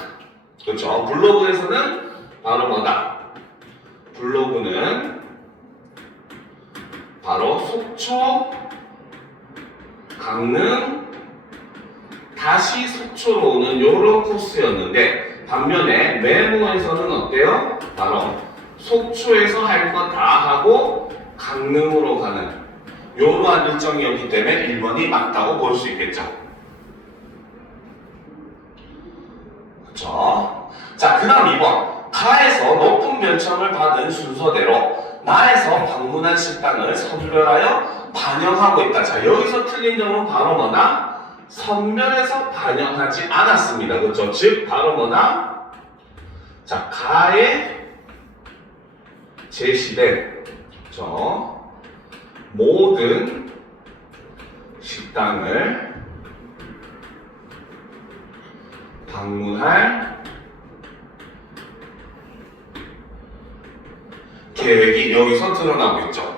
그렇죠. 블로그에서는 바로 뭐다? 블로그는 바로 속초, 강릉, 다시 속초로 오는 요런 코스였는데 반면에 메모에서는 어때요? 바로 속초에서 할 거 다 하고 강릉으로 가는 요러한 일정이었기 때문에 1번이 맞다고 볼 수 있겠죠. 그렇죠? 자, 그 다음 2번. 가에서 높은 별점을 받은 순서대로 나에서 방문한 식당을 선별하여 반영하고 있다. 자, 여기서 틀린 점은 바로 뭐다? 선별해서 반영하지 않았습니다. 그렇죠? 즉 바로 뭐다? 자, 가에 제시된 그렇죠? 모든 식당을 방문할 계획이 여기서 드러나고 있죠.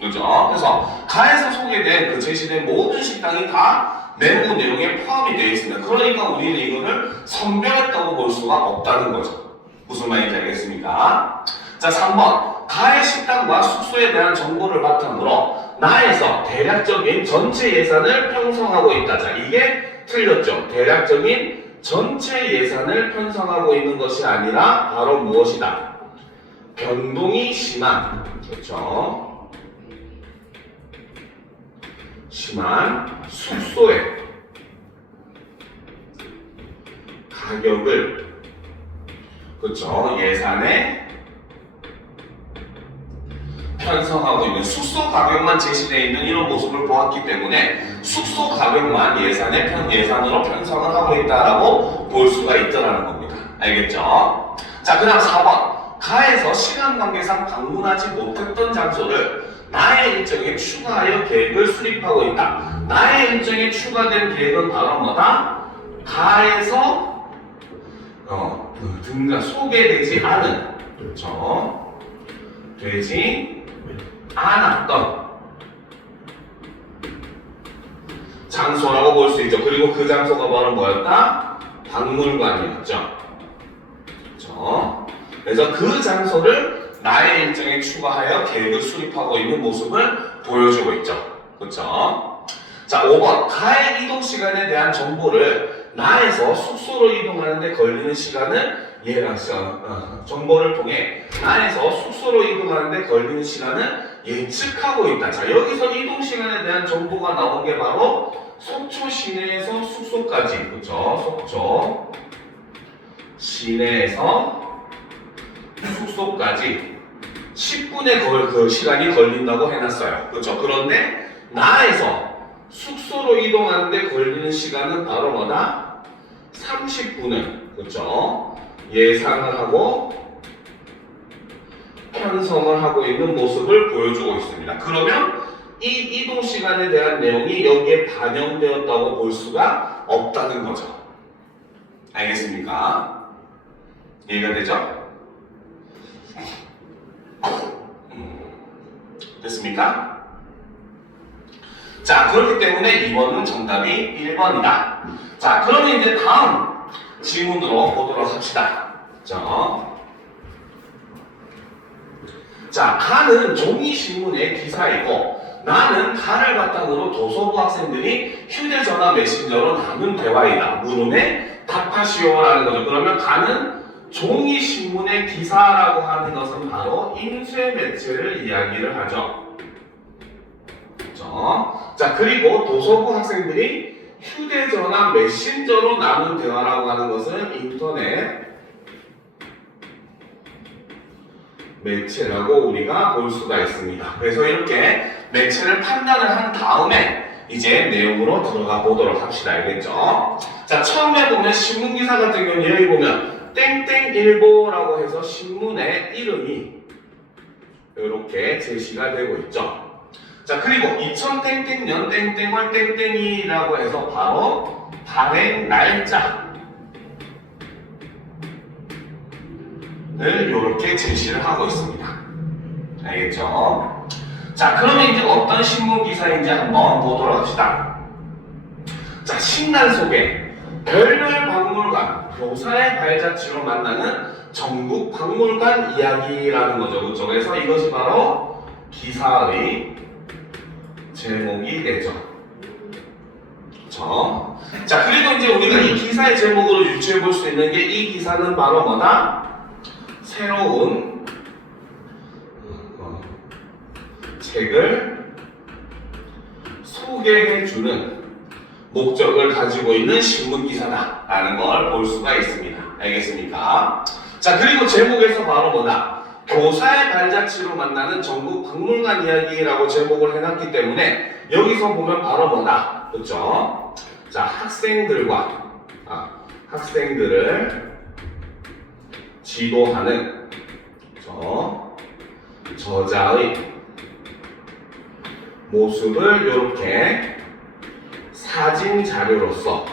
그죠? 그래서 가에서 소개된 그 제시된 모든 식당이 다 메모 내용에 포함이 되어 있습니다. 그러니까 우리는 이거를 선별했다고 볼 수가 없다는 거죠. 무슨 말인지 알겠습니까? 자, 3번. 가의 식당과 숙소에 대한 정보를 바탕으로 나에서 대략적인 전체 예산을 편성하고 있다. 자, 이게 틀렸죠. 대략적인 전체 예산을 편성하고 있는 것이 아니라 바로 무엇이다? 변동이 심한, 그렇죠? 심한 숙소의 가격을, 그렇죠? 예산에 편성하고 있는 숙소 가격만 제시되어 있는 이런 모습을 보았기 때문에 숙소 가격만 예산으로 편성을 하고 있다라고 볼 수가 있더라는 겁니다. 알겠죠? 자, 그 다음 4번. 가에서 시간 관계상 방문하지 못했던 장소를 나의 일정에 추가하여 계획을 수립하고 있다. 나의 일정에 추가된 계획은 바로 뭐다? 가에서 소개되지 않은, 그렇죠? 되지 않았던 장소라고 볼 수 있죠. 그리고 그 장소가 바로 뭐였다? 박물관이었죠. 그렇죠? 그래서 그 장소를 나의 일정에 추가하여 계획을 수립하고 있는 모습을 보여주고 있죠. 그렇죠? 자, 5번. 가의 이동 시간에 대한 정보를 나에서 숙소로 이동하는데 걸리는 시간을 정보를 통해 나에서 숙소로 이동하는데 걸리는 시간을 예측하고 있다. 자, 여기서 이동 시간에 대한 정보가 나온 게 바로 속초 시내에서 숙소까지, 그렇죠? 속초 시내에서 숙소까지 10분의 그 시간이 걸린다고 해놨어요. 그렇죠? 그런데 나에서 숙소로 이동하는데 걸리는 시간은 바로 뭐다? 30분을, 그렇죠? 예상을 하고 편성을 하고 있는 모습을 보여주고 있습니다. 그러면 이 이동 시간에 대한 내용이 여기에 반영되었다고 볼 수가 없다는 거죠. 알겠습니까? 이해가 되죠? 됐습니까? 자, 그렇기 때문에 2번은 정답이 1번이다. 자, 그러면 이제 다음 질문으로 보도록 합시다. 자, 가는 종이신문의 기사이고 나는 가를 바탕으로 도서부 학생들이 휴대전화 메신저로 나눈 대화이다. 물음에 답하시오라는 거죠. 그러면 가는 종이신문의 기사라고 하는 것은 바로 인쇄 매체를 이야기를 하죠. 그렇죠? 자, 그리고 도서부 학생들이 휴대전화 메신저로 나눈 대화라고 하는 것은 인터넷 매체라고 우리가 볼 수가 있습니다. 그래서 이렇게 매체를 판단을 한 다음에 이제 내용으로 들어가 보도록 합시다. 알겠죠? 자, 처음에 보면 신문기사 같은 경우는 여기 보면 땡땡일보라고 해서 신문의 이름이 이렇게 제시가 되고 있죠. 자, 그리고 2000땡땡년 땡땡월 땡땡이라고 해서 바로 발행 날짜를 이렇게 제시를 하고 있습니다. 알겠죠? 자, 그러면 이제 어떤 신문 기사인지 한번 보도록 합시다. 자, 신간 소개. 별별 박물관, 교사의 발자취로 만나는 전국 박물관 이야기라는 거죠. 그렇죠? 그래서 이것이 바로 기사의 제목이 되죠. 그렇죠? 자, 그리고 이제 우리가 이 기사의 제목으로 유추해 볼 수 있는 게 이 기사는 바로 뭐다? 새로운 책을 소개해주는 목적을 가지고 있는 신문기사다라는 걸 볼 수가 있습니다. 알겠습니까? 자, 그리고 제목에서 바로 뭐다? 교사의 발자취로 만나는 전국 박물관 이야기라고 제목을 해놨기 때문에 여기서 보면 바로 뭐다? 그렇죠? 자, 학생들을 지도하는 저자의 모습을 이렇게 사진 자료로서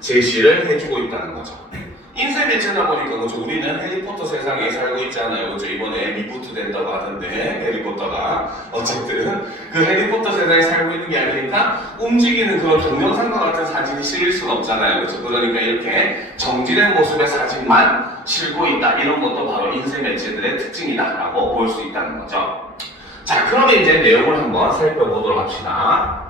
제시를 해주고 있다는 거죠. 인쇄 매체다 보니까 그렇죠. 우리는 해리포터 세상에 살고 있잖아요. 그렇죠. 이번에 리부트 된다고 하던데 해리포터가 어쨌든 그 해리포터 세상에 살고 있는 게 아니니까 움직이는 그런 동영상과 같은 사진이 실릴 수는 없잖아요. 그렇죠. 그러니까 이렇게 정지된 모습의 사진만 실고 있다. 이런 것도 바로 인쇄 매체들의 특징이다라고 볼 수 있다는 거죠. 자, 그러면 이제 내용을 한번 살펴보도록 합시다.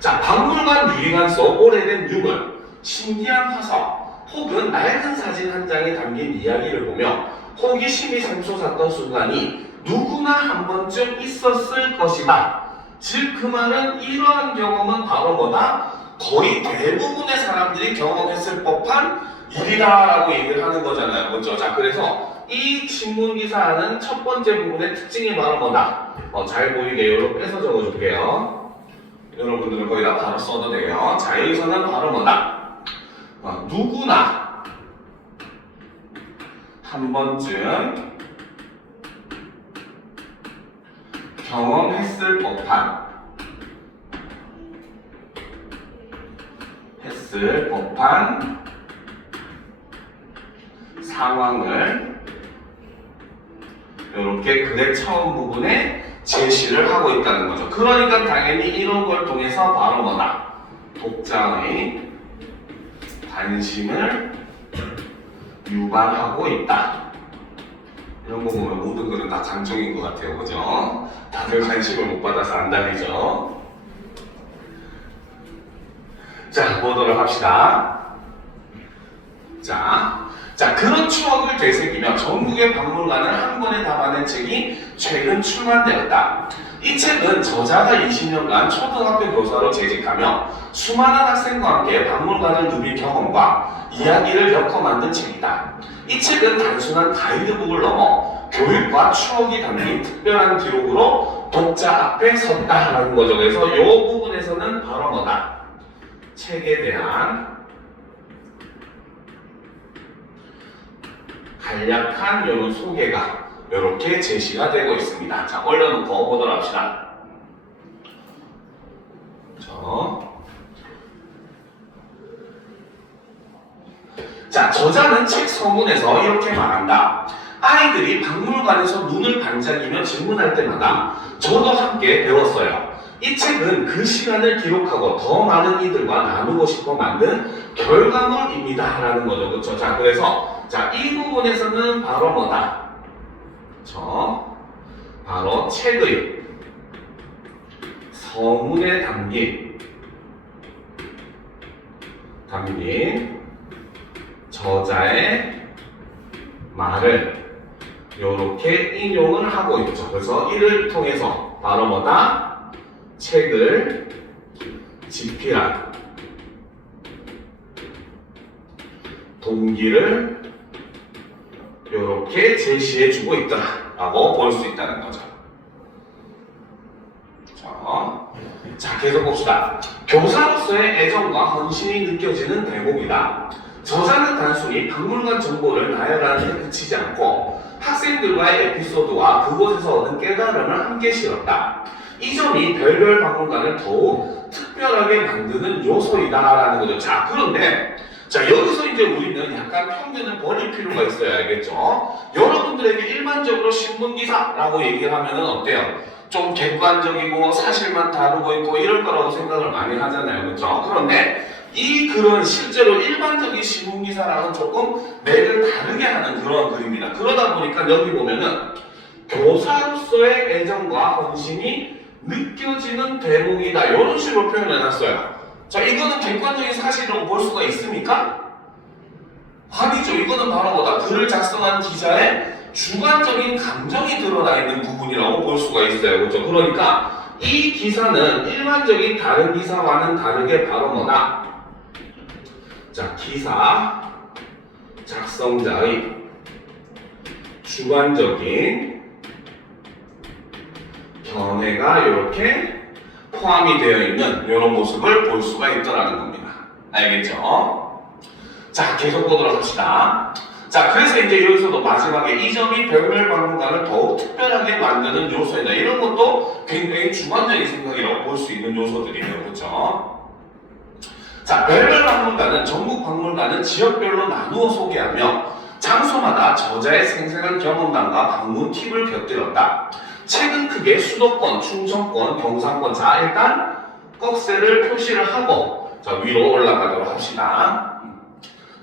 자, 박물관 유리관 속 오래된 유물, 신기한 화석, 혹은 낡은 사진 한 장에 담긴 이야기를 보며 호기심이 샘솟았던 순간이 누구나 한 번쯤 있었을 것이다. 즉, 그 말은 이러한 경험은 바로 뭐다? 거의 대부분의 사람들이 경험했을 법한 일이다라고 얘기를 하는 거잖아요. 그렇죠? 자, 그래서 이 신문기사는 첫 번째 부분의 특징이 바로 뭐다? 잘 보이게 이렇게 빼서 적어줄게요. 여러분들은 거기다 바로 써도 돼요. 자, 여기서는 바로 뭐다? 누구나 한 번쯤 경험했을 법한 상황을 이렇게 글의 처음 부분에 제시를 하고 있다는 거죠. 그러니까 당연히 이런 걸 통해서 바로 뭐다? 독자의 관심을 유발하고 있다. 이런 거 보면 모든 것은 다 감정인 것 같아요. 그죠? 다들 관심을 못 받아서 안 달리죠. 자, 보도록 합시다. 자, 그런 추억을 되새기며 전국의 박물관을 한 번에 담아낸 책이 최근 출간되었다. 이 책은 저자가 20년간 초등학교 교사로 재직하며 수많은 학생과 함께 박물관을 누빌 경험과 이야기를 엮어 만든 책이다. 이 책은 단순한 가이드북을 넘어 교육과 추억이 담긴 특별한 기록으로 독자 앞에 섰다라는 거죠. 그래서 이 부분에서는 바로 뭐다? 책에 대한 간략한 이런 소개가 이렇게 제시가 되고 있습니다. 자, 올려놓고 보도록 합시다. 자, 저자는 책 서문에서 이렇게 말한다. 아이들이 박물관에서 눈을 반짝이며 질문할 때마다 저도 함께 배웠어요. 이 책은 그 시간을 기록하고 더 많은 이들과 나누고 싶어 만든 결과물입니다. 라는 거죠. 그렇죠? 자, 그래서 이 부분에서는 바로 뭐다? 바로 책의 서문에 담긴 저자의 말을 이렇게 인용을 하고 있죠. 그래서 이를 통해서 바로 뭐다? 책을 집필한 동기를 이렇게 제시해주고 있더라라고 볼 수 있다는 거죠. 자, 계속 봅시다. 교사로서의 애정과 헌신이 느껴지는 대목이다. 저자는 단순히 박물관 정보를 나열하는 데 그치지 않고 학생들과의 에피소드와 그곳에서 얻은 깨달음을 함께 실었다. 이 점이 별별 박물관을 더욱 특별하게 만드는 요소이다라는 거죠. 자, 그런데 여기서 이제 우리는 약간 편견을 버릴 필요가 있어야 알겠죠? 여러분들에게 일반적으로 신문기사라고 얘기를 하면은 어때요? 좀 객관적이고 사실만 다루고 있고 이럴 거라고 생각을 많이 하잖아요. 그렇죠? 그런데 이 글은 실제로 일반적인 신문기사랑은 조금 맥을 다르게 하는 그런 글입니다. 그러다 보니까 여기 보면은 교사로서의 애정과 헌신이 느껴지는 대목이다. 이런 식으로 표현해놨어요. 자, 이거는 객관적인 사실이라고 볼 수가 있습니까? 아니죠. 이거는 바로 뭐다? 글을 작성한 기자의 주관적인 감정이 드러나 있는 부분이라고 볼 수가 있어요. 그렇죠? 그러니까 이 기사는 일반적인 다른 기사와는 다르게 바로 뭐다? 자, 기사 작성자의 주관적인 견해가 이렇게 포함이 되어 있는 이런 모습을 볼 수가 있더라는 겁니다. 알겠죠? 자, 계속 보도록 합시다. 자, 그래서 이제 여기서도 마지막에 이 점이 별별 박물관을 더욱 특별하게 만드는 요소이다. 이런 것도 굉장히 주관적인 생각이라고 볼 수 있는 요소들이에요. 그렇죠? 자, 별별 박물관은 전국 박물관은 지역별로 나누어 소개하며 장소마다 저자의 생생한 경험담과 방문 팁을 곁들였다. 책은 크게 수도권, 충청권, 경상권. 자, 일단 꺽쇠를 표시를 하고 자, 위로 올라가도록 합시다.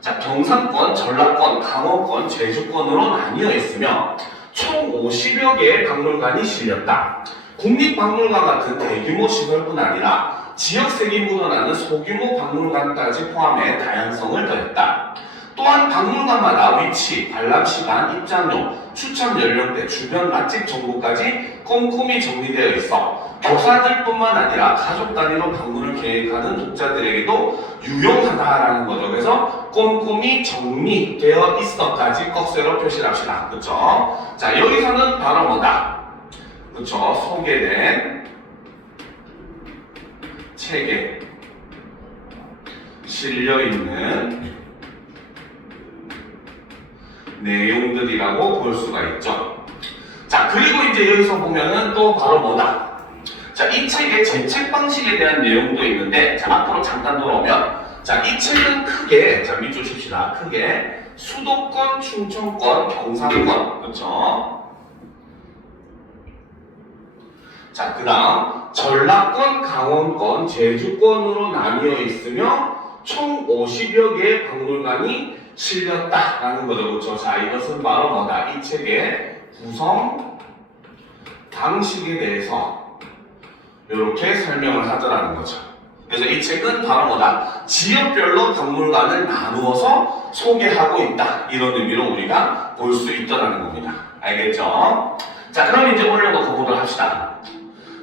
자, 경상권, 전라권, 강원권, 제주권으로 나뉘어 있으며 총 50여 개의 박물관이 실렸다. 국립박물관 같은 대규모 시설뿐 아니라 지역색이 묻어나는 소규모 박물관까지 포함해 다양성을 더했다. 또한 박물관마다 위치, 관람 시간, 입장료, 추천 연령대, 주변 맛집 정보까지 꼼꼼히 정리되어 있어 교사들뿐만 아니라 가족 단위로 방문을 계획하는 독자들에게도 유용하다라는 거죠. 그래서 꼼꼼히 정리되어 있어까지 꺽쇠로 표시를 합시다. 그렇죠? 자, 여기서는 바로 뭐다? 그렇죠? 소개된 책에 실려있는 내용들이라고 볼 수가 있죠. 자, 그리고 이제 여기서 보면은 또 바로 뭐다? 자, 이 책의 제책 방식에 대한 내용도 있는데, 자, 앞으로 잠깐 돌아오면, 자, 이 책은 크게, 자, 밑줄 칩시다. 크게 수도권, 충청권, 경상권, 그렇죠? 자, 그 다음 전라권, 강원권, 제주권으로 나뉘어 있으며 총 50여 개의 박물관이 실렸다라는 거죠. 그렇죠? 자, 이것은 바로 뭐다? 이 책의 구성 방식에 대해서 이렇게 설명을 하더라는 거죠. 그래서 이 책은 바로 뭐다? 지역별로 박물관을 나누어서 소개하고 있다. 이런 의미로 우리가 볼 수 있다는 겁니다. 알겠죠? 자, 그럼 이제 올려놓고 보도록 합시다.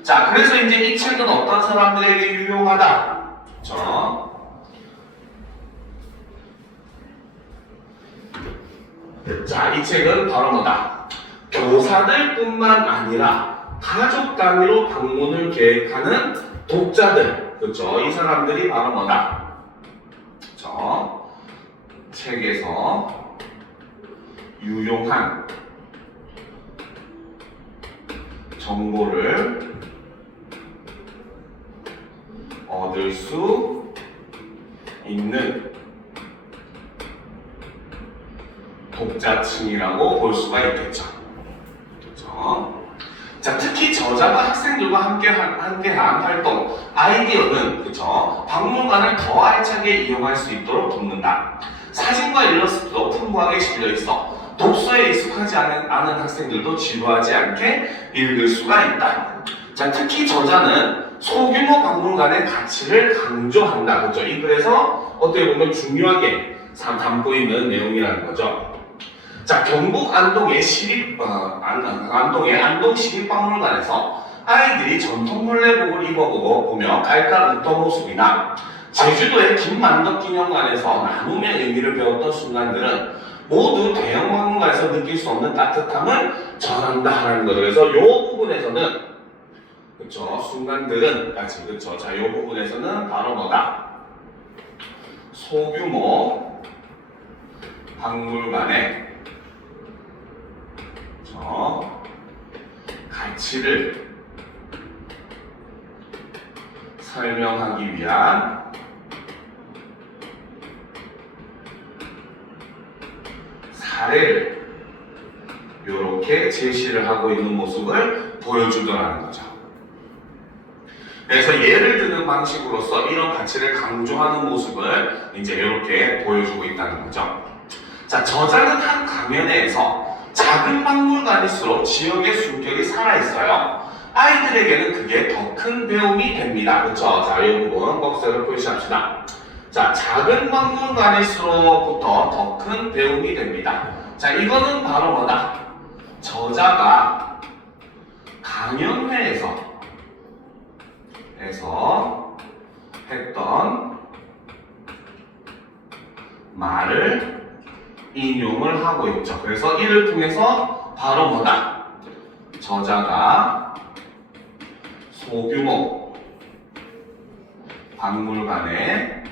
자, 그래서 이제 이 책은 어떤 사람들에게 유용하다? 그렇죠? 자, 이 책은 바로 뭐다? 교사들뿐만 아니라 가족 단위로 방문을 계획하는 독자들, 그렇죠? 이 사람들이 바로 뭐다? 그렇죠? 책에서 유용한 정보를 얻을 수 있는 독자층이라고 볼 수가 있겠죠. 그렇죠? 자, 특히 저자가 학생들과 함께한 활동, 아이디어는 그렇죠? 박물관을 더 알차게 이용할 수 있도록 돕는다. 사진과 일러스트도 풍부하게 실려 있어 독서에 익숙하지 않은 학생들도 지루하지 않게 읽을 수가 있다. 자, 특히 저자는 소규모 박물관의 가치를 강조한다. 그렇죠? 이 글에서 어떻게 보면 중요하게 담고 있는 내용이라는 거죠. 자, 경북 안동의 안동 시립박물관에서 아이들이 전통 물레복을 입어보고 보며 깔깔 웃던 모습이나 제주도의 김만덕기념관에서 나눔의 의미를 배웠던 순간들은 모두 대형 박물관에서 느낄 수 없는 따뜻함을 전한다라는 거죠. 그래서 이 부분에서는 그쵸 순간들은 같이 그쵸 자 이 부분에서는 바로 뭐다 소규모 박물관의 가치를 설명하기 위한 사례를 이렇게 제시를 하고 있는 모습을 보여주더라는 거죠. 그래서 예를 드는 방식으로서 이런 가치를 강조하는 모습을 이제 이렇게 보여주고 있다는 거죠. 자, 저자는 한 강연회에서 작은 박물관일수록 지역의 숨결이 살아있어요. 아이들에게는 그게 더 큰 배움이 됩니다. 그쵸? 자, 이 부분 꺽쇠로 표시합시다. 자, 작은 박물관일수록부터 더 큰 배움이 됩니다. 자, 이거는 바로 뭐다? 저자가 강연회에서 했던 말을 인용을 하고 있죠. 그래서 이를 통해서 바로 뭐다? 저자가 소규모 박물관의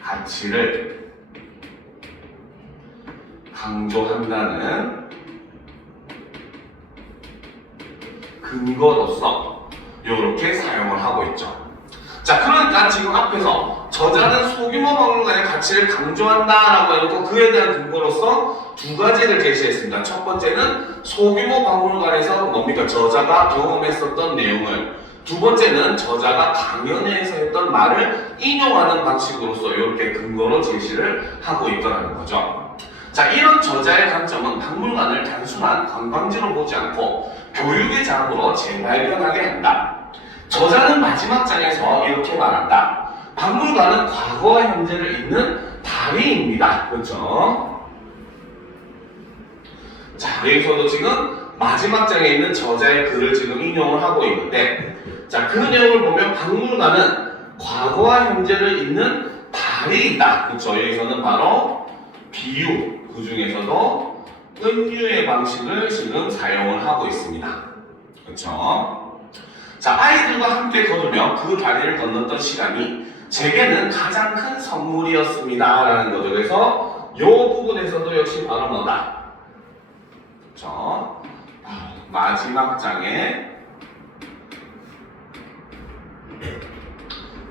가치를 강조한다는 근거로서 이렇게 사용을 하고 있죠. 자, 그러니까 지금 앞에서 저자는 소규모 박물관의 가치를 강조한다라고 해놓고 그에 대한 근거로서 두 가지를 제시했습니다. 첫 번째는 소규모 박물관에서 뭡니까? 저자가 경험했었던 내용을, 두 번째는 저자가 강연회에서 했던 말을 인용하는 방식으로서 이렇게 근거로 제시를 하고 있더라는 거죠. 자, 이런 저자의 관점은 박물관을 단순한 관광지로 보지 않고 교육의 장으로 재발견하게 한다. 저자는 마지막 장에서 이렇게 말한다. 박물관은 과거와 현재를 잇는 다리입니다. 그렇죠? 자, 여기서도 지금 마지막 장에 있는 저자의 글을 지금 인용을 하고 있는데, 자, 그 내용을 보면 박물관은 과거와 현재를 잇는 다리이다. 그렇죠? 여기서는 바로 비유, 그 중에서도 은유의 방식을 지금 사용을 하고 있습니다. 그렇죠? 자, 아이들과 함께 걸으며 그 다리를 건넜던 시간이 제게는 가장 큰 선물이었습니다. 라는 거죠. 그래서 이 부분에서도 역시 바로 뭐다? 그렇죠? 마지막 장에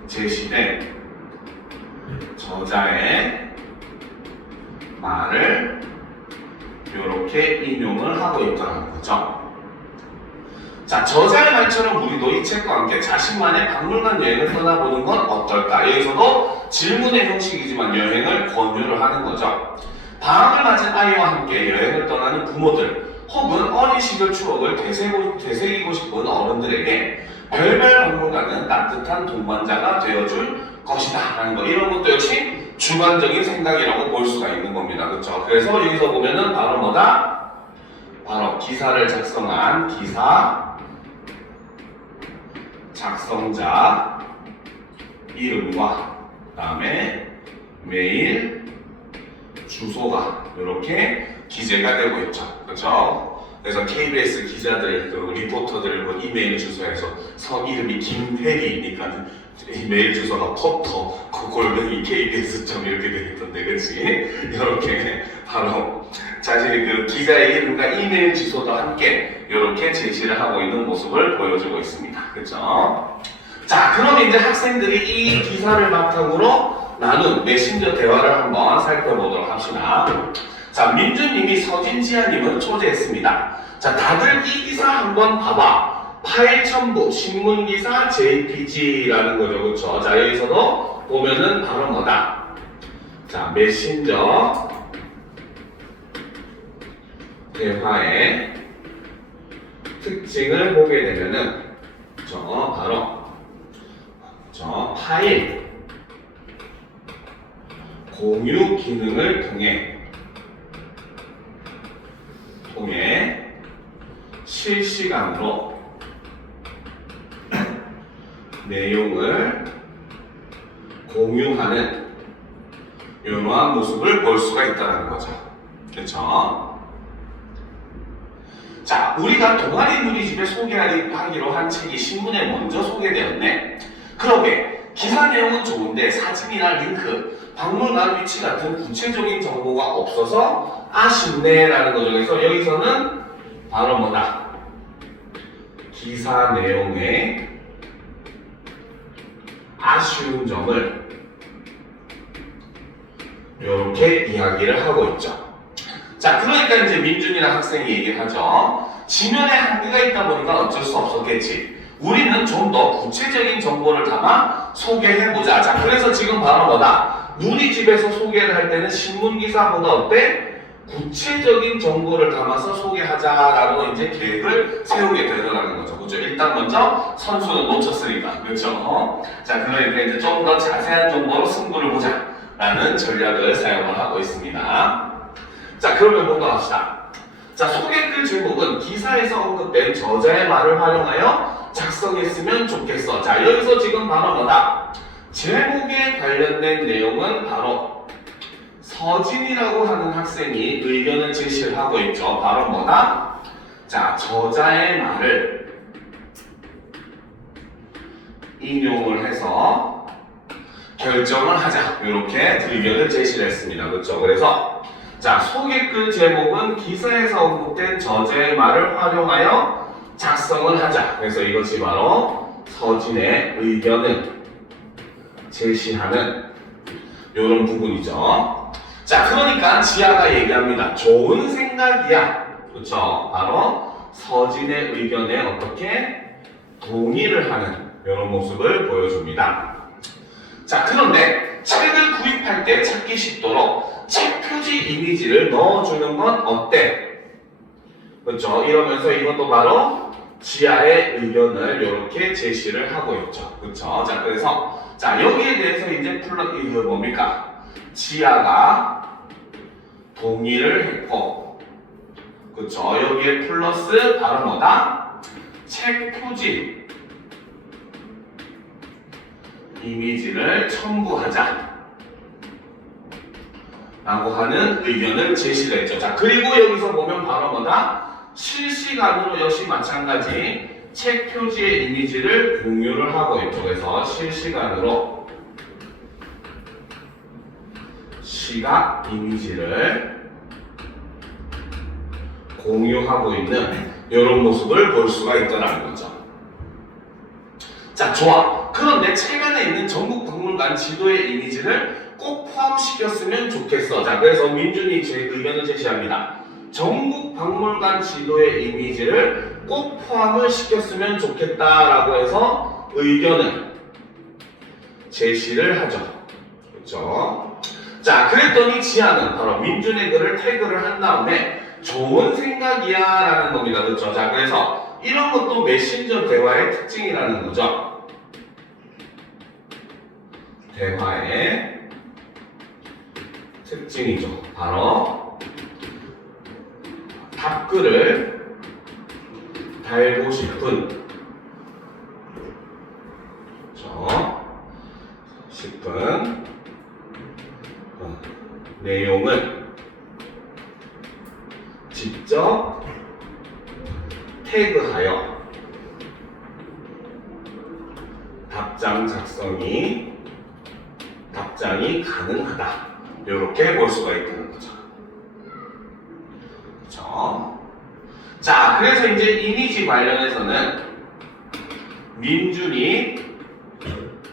제시된 저자의 말을 이렇게 인용을 하고 있다는 거죠. 자, 저자의 말처럼 우리도 이 책과 함께 자신만의 박물관 여행을 떠나보는 건 어떨까? 여기서도 질문의 형식이지만 여행을 권유를 하는 거죠. 방학을 맞은 아이와 함께 여행을 떠나는 부모들 혹은 어린 시절 추억을 되새기고 싶은 어른들에게 별별 박물관은 따뜻한 동반자가 되어줄 것이다 라는 거, 이런 것도 역시 주관적인 생각이라고 볼 수가 있는 겁니다. 그렇죠? 그래서 여기서 보면은 바로 뭐다? 바로 기사를 작성한 기사 작성자 이름과 그 다음에 메일 주소가 이렇게 기재가 되고 있죠. 그렇죠? 그래서 KBS 기자들, 그 리포터들 뭐 이메일 주소에서 성 이름이 김혜리니까 이메일 주소가 포터 골뱅이 KBS. 이렇게 되어 있던데, 그렇지? 이렇게 바로 자신의 그 기자의 이름과 이메일 주소도 함께 이렇게 제시를 하고 있는 모습을 보여주고 있습니다. 그렇죠? 자, 그럼 이제 학생들이 이 기사를 바탕으로 나눈 메신저 대화를 한번 살펴보도록 합시다. 자, 민주님이 서진지아님은 초대했습니다. 자, 다들 이 기사 한번 봐봐. 파일 첨부, 신문기사, JPG라는 거죠. 그렇죠? 자, 여기서도 보면은 바로 뭐다? 자, 메신저 대화의 특징을 보게 되면은 바로 파일 공유 기능을 통해 실시간으로 내용을 공유하는 이러한 모습을 볼 수가 있다는 거죠. 그렇죠? 자, 우리가 동아리 누리집에 소개하기로 한 책이 신문에 먼저 소개되었네. 그러게 기사 내용은 좋은데 사진이나 링크, 박물관 위치 같은 구체적인 정보가 없어서 아쉽네라는 거죠. 그래서 여기서는 바로 뭐다? 기사 내용에 아쉬운 점을 이렇게 이야기를 하고 있죠. 자, 그러니까 이제 민준이랑 학생이 얘기를 하죠. 지면에 한계가 있다 보니까 어쩔 수 없었겠지. 우리는 좀 더 구체적인 정보를 담아 소개해보자. 자, 그래서 지금 바로 뭐다? 누리집에서 소개를 할 때는 신문기사보다 어때? 구체적인 정보를 담아서 소개하자라고 이제 계획을 세우게 되더라는 거죠. 그렇죠? 일단 먼저 선수는 놓쳤으니까. 그렇죠? 자, 그러니까 이제 좀 더 자세한 정보로 승부를 보자 라는 전략을 사용을 하고 있습니다. 자, 그러면 넘어갑시다. 자, 소개글 제목은 기사에서 언급된 저자의 말을 활용하여 작성했으면 좋겠어. 자, 여기서 지금 바로 뭐다? 제목에 관련된 내용은 바로 서진이라고 하는 학생이 의견을 제시를 하고 있죠. 바로 뭐다? 자, 저자의 말을 인용을 해서 결정을 하자. 이렇게 의견을 제시를 했습니다. 그렇죠? 그래서 자, 소개글 제목은 기사에서 언급된 저자의 말을 활용하여 작성을 하자. 그래서 이것이 바로 서진의 의견을 제시하는 이런 부분이죠. 자, 그러니까 지아가 얘기합니다. 좋은 생각이야. 그렇죠? 바로 서진의 의견에 어떻게 동의를 하는 이런 모습을 보여줍니다. 자, 그런데 책을 구입할 때 찾기 쉽도록 책 표지 이미지를 넣어주는 건 어때? 그렇죠? 이러면서 이것도 바로 지아의 의견을 이렇게 제시를 하고 있죠. 그렇죠? 자, 그래서 자, 여기에 대해서 이제 이거 뭡니까? 지아가 동의를 했고, 그렇죠? 여기에 플러스 바로 뭐다? 책 표지 이미지를 첨부하자 라고 하는 의견을 제시를 했죠. 자, 그리고 여기서 보면 바로 뭐다? 실시간으로 역시 마찬가지 책 표지의 이미지를 공유를 하고 있죠. 그래서 실시간으로 시각 이미지를 공유하고 있는 이런 모습을 볼 수가 있더라는 거죠. 자, 좋아. 그런데 책 안에 있는 전국박물관 지도의 이미지를 꼭 포함시켰으면 좋겠어. 자, 그래서 민준이 제 의견을 제시합니다. 전국박물관 지도의 이미지를 꼭 포함을 시켰으면 좋겠다라고 해서 의견을 제시를 하죠. 그렇죠? 자, 그랬더니 지아는 바로 민준의 글을 태그를 한 다음에 좋은 생각이야 라는 겁니다. 그렇죠? 자, 그래서 이런 것도 메신저 대화의 특징이라는 거죠. 대화의 특징이죠. 바로 답글을 달고 싶은 내용을 직접 태그하여 답장이 가능하다. 이렇게 볼 수가 있다는 거죠. 그렇죠? 자, 그래서 이제 이미지 관련해서는 민준이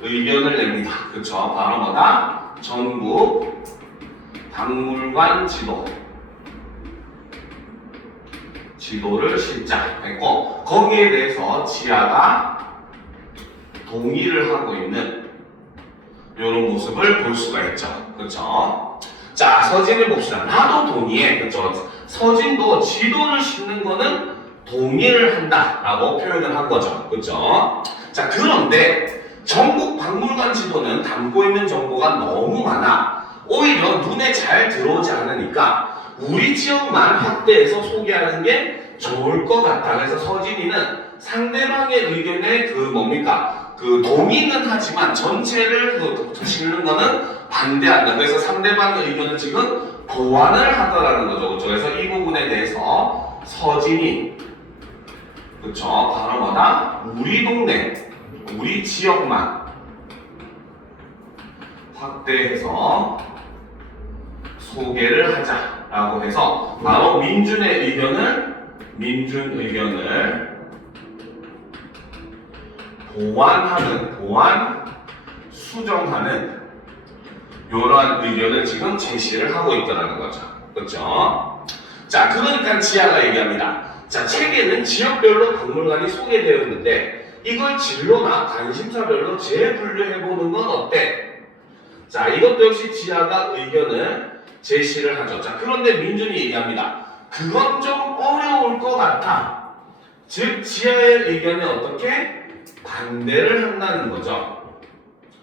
의견을 냅니다. 그렇죠? 바로 뭐다? 전국 박물관 지도를 실자했고, 거기에 대해서 지아가 동의를 하고 있는 이런 모습을 볼 수가 있죠. 그렇죠? 자, 서진을 봅시다. 나도 동의해. 그렇죠? 서진도 지도를 싣는 거는 동의를 한다라고 표현을 한 거죠. 그렇죠? 자, 그런데 전국 박물관 지도는 담고 있는 정보가 너무 많아. 오히려 눈에 잘 들어오지 않으니까 우리 지역만 확대해서 소개하는 게 좋을 것 같다. 그래서 서진이는 상대방의 의견에 그 뭡니까? 그 동의는 하지만 전체를 실는 거는 반대한다. 그래서 상대방의 의견을 지금 보완을 하더라는 거죠. 그렇죠? 그래서 이 부분에 대해서 서진이 그렇죠? 바로 뭐다? 우리 동네, 우리 지역만 확대해서 소개를 하자라고 해서 바로 민준 의견을 보완, 수정하는 이러한 의견을 지금 제시를 하고 있다는 거죠. 그렇죠? 자, 그러니까 지아가 얘기합니다. 자, 책에는 지역별로 박물관이 소개되었는데 이걸 진로나 관심사별로 재분류해보는 건 어때? 자, 이것도 역시 지아가 의견을 제시를 하죠. 자, 그런데 민준이 얘기합니다. 그건 좀 어려울 것 같아. 즉, 지아의 의견에 어떻게 반대를 한다는 거죠.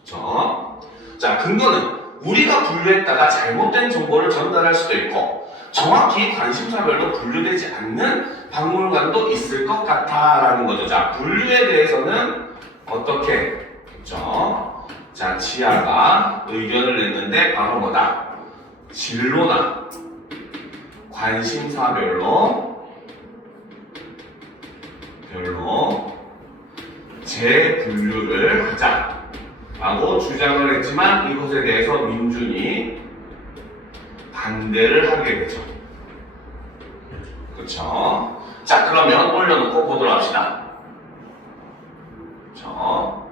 그렇죠? 자, 근거는 우리가 분류했다가 잘못된 정보를 전달할 수도 있고 정확히 관심사별로 분류되지 않는 박물관도 있을 것 같아라는 거죠. 자, 분류에 대해서는 어떻게? 그렇죠? 자, 지아가 의견을 냈는데 바로 뭐다? 진로나 관심사별로 재분류를 하자라고 주장을 했지만 이것에 대해서 민준이 반대를 하게 되죠. 그렇죠? 자, 그러면 올려놓고 보도록 합시다. 그렇죠?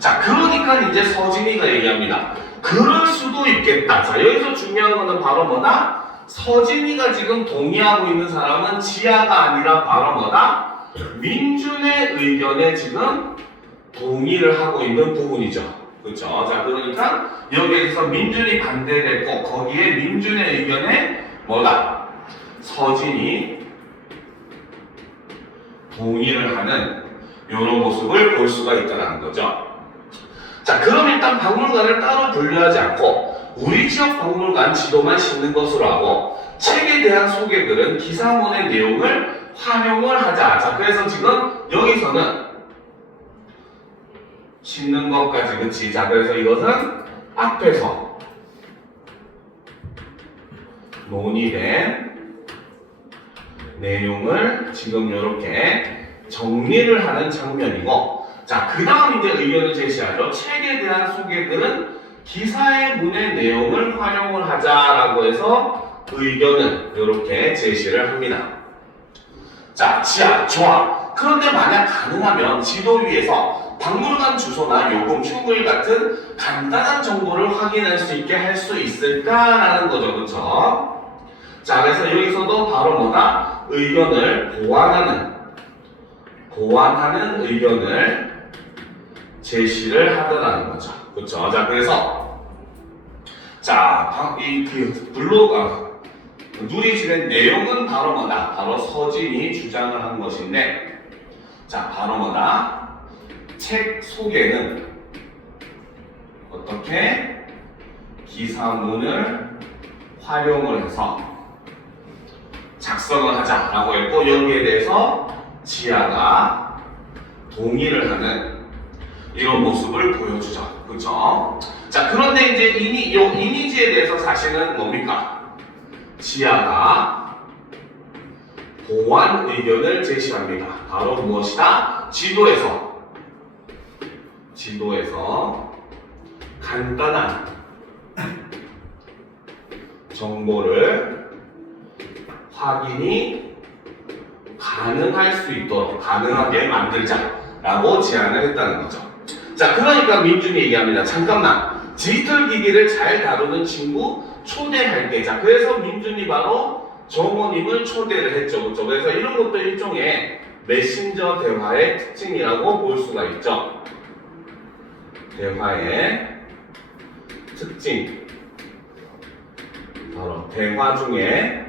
자, 그러니까 이제 서진이가 얘기합니다. 그럴 수도 있겠다. 자, 여기서 중요한 거는 바로 뭐다? 서진이가 지금 동의하고 있는 사람은 지아가 아니라 바로 뭐다? 민준의 의견에 지금 동의를 하고 있는 부분이죠. 그렇죠? 자, 그러니까 여기에서 민준이 반대를 했고 거기에 민준의 의견에 뭐다? 서진이 동의를 하는 이런 모습을 볼 수가 있다는 거죠. 자, 그럼 일단 박물관을 따로 분류하지 않고 우리 지역 박물관 지도만 싣는 것으로 하고 책에 대한 소개글은 기사문의 내용을 활용을 하자. 자, 그래서 지금 여기서는 싣는 것까지, 그치? 자, 그래서 이것은 앞에서 논의된 내용을 지금 이렇게 정리를 하는 장면이고, 자, 그 다음 이제 의견을 제시하죠. 책에 대한 소개글은 기사의 문의 내용을 활용을 하자라고 해서 의견을 이렇게 제시를 합니다. 자, 지아, 좋아. 그런데 만약 가능하면 지도 위에서 박물관 주소나 요금, 휴무일 같은 간단한 정보를 확인할 수 있게 할 수 있을까라는 거죠. 그쵸? 자, 그래서 여기서도 바로 뭐다? 의견을 보완하는 의견을 제시를 하더라는 거죠. 그쵸? 자, 그래서 자, 누리집의 내용은 바로 뭐다? 바로 서진이 주장을 한 것인데, 자, 바로 뭐다? 책 소개는 어떻게 기사문을 활용을 해서 작성을 하자라고 했고, 여기에 대해서 지아가 동의를 하는 이런 모습을 보여주죠. 그렇죠? 자, 그런데 이제 이미지에 대해서 사실은 뭡니까? 지아가 보완 의견을 제시합니다. 바로 무엇이다? 지도에서 간단한 정보를 확인이 가능할 수 있도록 가능하게 만들자라고 제안을 했다는 거죠. 자, 그러니까 민준이 얘기합니다. 잠깐만, 디지털 기기를 잘 다루는 친구 초대할게. 자, 그래서 민준이 바로 정호님을 초대를 했죠. 그렇죠? 그래서 이런 것도 일종의 메신저 대화의 특징이라고 볼 수가 있죠. 대화의 특징. 바로 대화 중에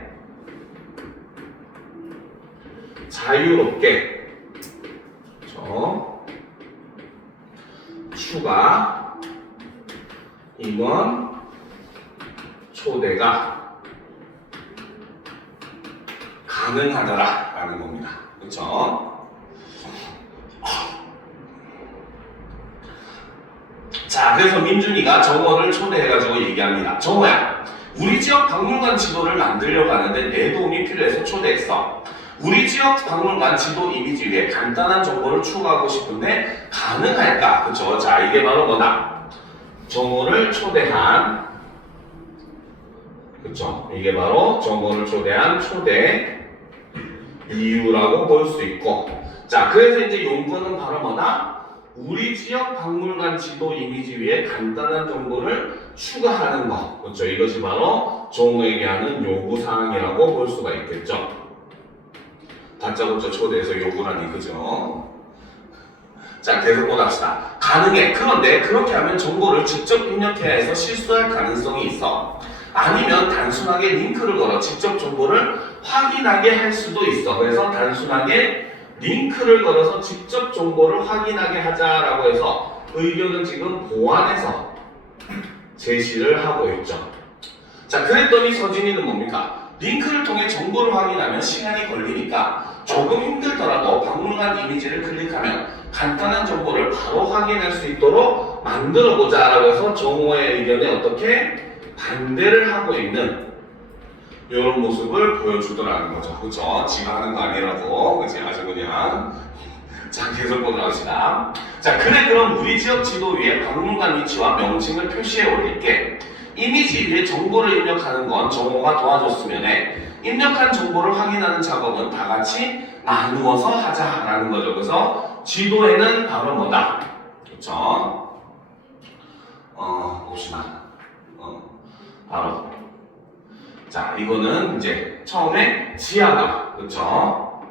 자유롭게 추가 임원 초대가 가능하더라라는 겁니다. 그렇죠? 자, 그래서 민준이가 정호를 초대해가지고 얘기합니다. 정호야, 우리 지역 박물관 지도를 만들려고 하는데 내 도움이 필요해서 초대했어. 우리 지역 박물관 지도 이미지 위에 간단한 정보를 추가하고 싶은데 가능할까? 그쵸? 자, 이게 바로 뭐다? 정호를 초대한, 그쵸? 이게 바로 정호를 초대한 초대 이유라고 볼 수 있고, 자, 그래서 이제 용건은 바로 뭐다? 우리 지역 박물관 지도 이미지 위에 간단한 정보를 추가하는 것. 그렇죠? 이것이 바로 정호에게 하는 요구사항이라고 볼 수가 있겠죠. 다짜고짜 초대해서 요구라니, 그죠? 자, 계속 보답시다. 가능해. 그런데 그렇게 하면 정보를 직접 입력해야 해서 실수할 가능성이 있어. 아니면 단순하게 링크를 걸어 직접 정보를 확인하게 할 수도 있어. 그래서 단순하게 링크를 걸어서 직접 정보를 확인하게 하자라고 해서 의견을 지금 보완해서 제시를 하고 있죠. 자, 그랬더니 서진이는 뭡니까? 링크를 통해 정보를 확인하면 시간이 걸리니까 조금 힘들더라도 박물관 이미지를 클릭하면 간단한 정보를 바로 확인할 수 있도록 만들어보자 라고 해서 정호의 의견에 어떻게 반대를 하고 있는 이런 모습을 보여주더라는 거죠. 그쵸? 지가 하는 거 아니라고. 그치? 아주 그냥. 자, 계속 보도록 합시다. 자, 그래, 그럼 우리 지역 지도 위에 박물관 위치와 명칭을 표시해 올릴게. 이미지 위에 정보를 입력하는 건 정호가 도와줬으면 해. 입력한 정보를 확인하는 작업은 다 같이 나누어서 하자라는 거죠. 그래서 지도에는 바로 뭐다? 그쵸? 봅시다. 바로. 자, 이거는 이제 처음에 지아가, 그쵸?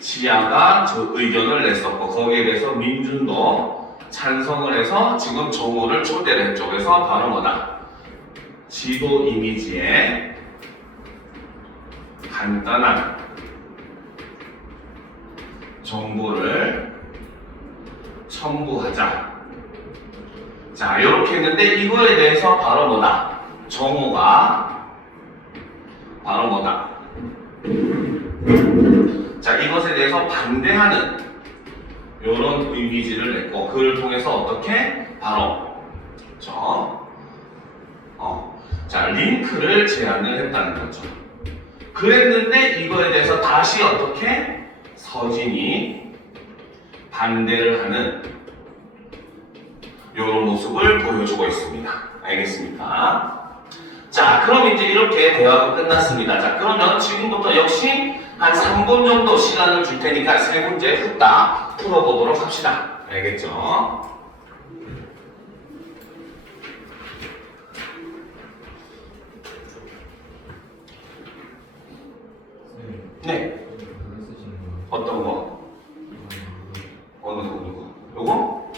지아가 저 의견을 냈었고, 거기에 대해서 민준도 찬성을 해서 지금 정호를 초대를 했죠. 그래서 바로 뭐다? 지도 이미지에 간단한 정보를 첨부하자. 자, 이렇게 했는데 이거에 대해서 바로 뭐다? 정호가 바로 뭐다? 자, 이것에 대해서 반대하는 이런 이미지를 냈고, 그를 통해서 어떻게? 바로 자, 링크를 제안을 했다는 거죠. 그랬는데 이거에 대해서 다시 어떻게? 서진이 반대를 하는 이런 모습을 보여주고 있습니다. 알겠습니까? 자, 그럼 이제 이렇게 대화가 끝났습니다. 자, 그러면 지금부터 역시 한 3분 정도 시간을 줄 테니까 세 문제 후딱 풀어보도록 합시다. 알겠죠? 네. 어떤 거? 어느 거? 요거?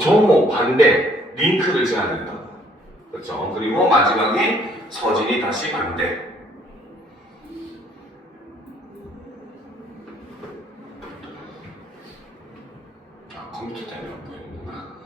정호 반대 링크를 제안했다. 그렇죠? 그리고 마지막에 서진이 다시 반대. 컴퓨터 때문에 안 보이는구나.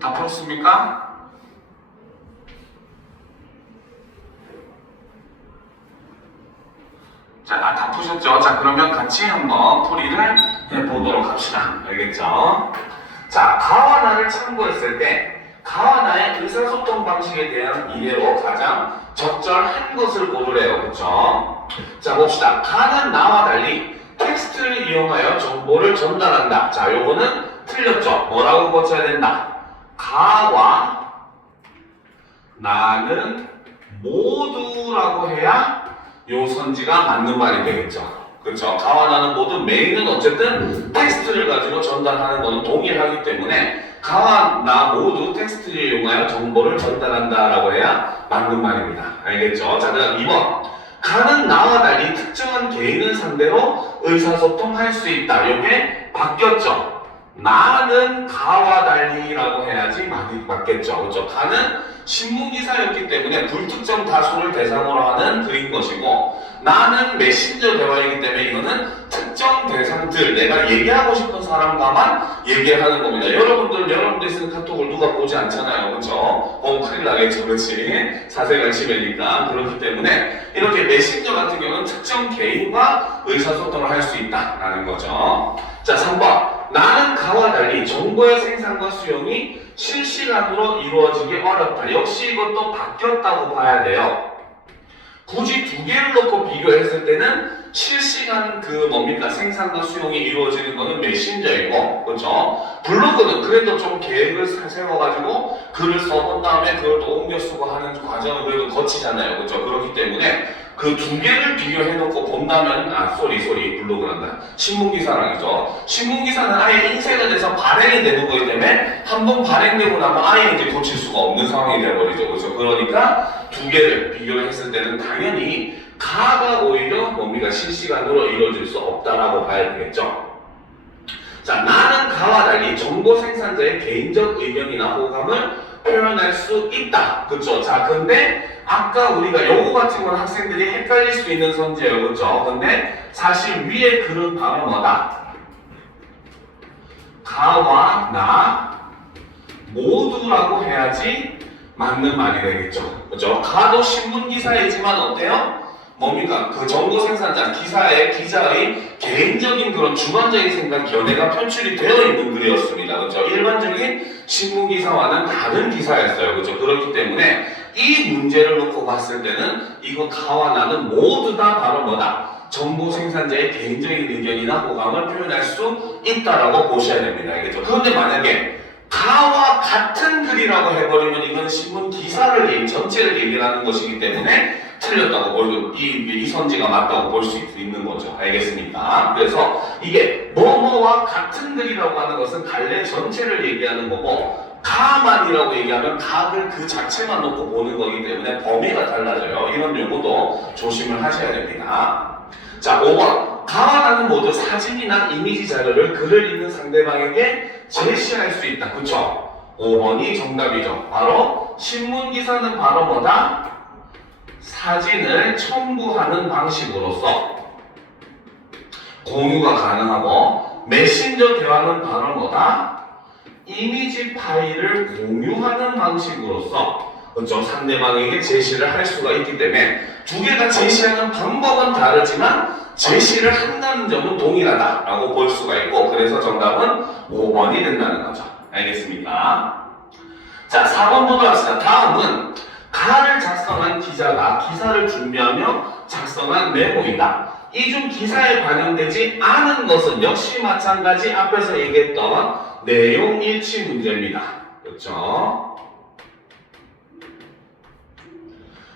다 풀었습니까? 자, 다 푸셨죠? 자, 그러면 같이 한번 풀이를 해보도록 합시다. 알겠죠? 자, 가와 나를 참고했을 때 가와 나의 의사소통 방식에 대한 이해로 가장 적절한 것을 고르래요. 그쵸? 자, 봅시다. 가는 나와 달리 텍스트를 이용하여 정보를 전달한다. 자, 요거는 틀렸죠? 뭐라고 고쳐야 된다? 가와 나는 모두라고 해야 요 선지가 맞는 말이 되겠죠. 그렇죠. 가와 나는 모두 메인은 어쨌든 텍스트를 가지고 전달하는 것은 동일하기 때문에 가와 나 모두 텍스트를 이용하여 정보를 전달한다라고 해야 맞는 말입니다. 알겠죠? 자, 그다음 2번. 가는 나와 달리 특정한 개인을 상대로 의사소통할 수 있다. 이게 바뀌었죠. 나는 가와 달리라고 해야지 맞겠죠. 그렇죠? 가는 신문기사였기 때문에 불특정 다수를 대상으로 하는 글인 것이고 나는 메신저 대화이기 때문에 이거는 특정 대상들 내가 얘기하고 싶은 사람과만 얘기하는 겁니다. 여러분들 쓰는 카톡을 누가 보지 않잖아요. 그렇죠? 큰일 나겠죠. 그렇지? 사생활 침해니까. 그렇기 때문에 이렇게 메신저 같은 경우는 특정 개인과 의사소통을 할 수 있다라는 거죠. 자, 3번. 나는 가와 달리 정보의 생산과 수용이 실시간으로 이루어지기 어렵다. 역시 이것도 바뀌었다고 봐야 돼요. 굳이 두 개를 놓고 비교했을 때는 실시간 생산과 수용이 이루어지는 거는 메신저이고, 그렇죠? 블로그는 그래도 좀 계획을 세워가지고 글을 써본 다음에 그걸 또 옮겨 쓰고 하는 과정을 그래도 거치잖아요. 그렇죠? 그렇기 때문에 그 두 개를 비교해놓고 본다면, 블로그란다. 신문기사랑이죠. 신문기사는 아예 인쇄가 돼서 발행이 되는 거기 때문에 한 번 발행되고 나면 아예 이제 고칠 수가 없는 상황이 되어버리죠. 그렇죠? 그러니까 두 개를 비교를 했을 때는 당연히 가가 오히려 실시간으로 이루어질 수 없다라고 봐야 되겠죠. 자, 나는 가와 달리 정보 생산자의 개인적 의견이나 호감을 표현할 수 있다. 그쵸? 자, 근데 아까 우리가 요거 같은 건 학생들이 헷갈릴 수 있는 선지예요. 그쵸? 근데 사실 위에 글은 바로 뭐다? 가와 나 모두라고 해야지 맞는 말이 되겠죠. 그죠? 가도 신문기사이지만 어때요? 그 정보 생산자, 기자의 개인적인 그런 주관적인 생각, 견해가 표출이 되어 있는 글이었습니다. 그죠? 일반적인 신문기사와는 다른 기사였어요. 그죠? 그렇기 때문에 이 문제를 놓고 봤을 때는 이거 가와 나는 모두 다 바로 뭐다? 정보 생산자의 개인적인 의견이나 호감을 표현할 수 있다라고 보셔야 됩니다. 알겠죠? 그런데 만약에 가와 같은 글이라고 해버리면 이건 신문 기사를 전체를 얘기하는 것이기 때문에 틀렸다고 이 선지가 맞다고 볼 수 있는 거죠. 알겠습니까? 그래서 이게 뭐뭐와 같은 글이라고 하는 것은 갈래 전체를 얘기하는 거고 가만이라고 얘기하면 가를 그 자체만 놓고 보는 거기 때문에 범위가 달라져요. 이런 요구도 조심을 하셔야 됩니다. 자, 5번. 가와 나는 모두 사진이나 이미지 자료를 글을 읽는 상대방에게 제시할 수 있다. 그쵸? 5번이 정답이죠. 바로 신문기사는 바로 뭐다? 사진을 첨부하는 방식으로서 공유가 가능하고 메신저 대화는 바로 뭐다? 이미지 파일을 공유하는 방식으로서 그렇죠? 상대방에게 제시를 할 수가 있기 때문에 두 개가 제시하는 방법은 다르지만 제시를 한다는 점은 동일하다라고 볼 수가 있고 그래서 정답은 5번이 된다는 거죠. 알겠습니까? 자, 4번 보도록 합시다. 다음은 가를 작성한 기자가 기사를 준비하며 작성한 메모이다. 이 중 기사에 반영되지 않은 것은 역시 마찬가지 앞에서 얘기했던 내용 일치 문제입니다. 그렇죠?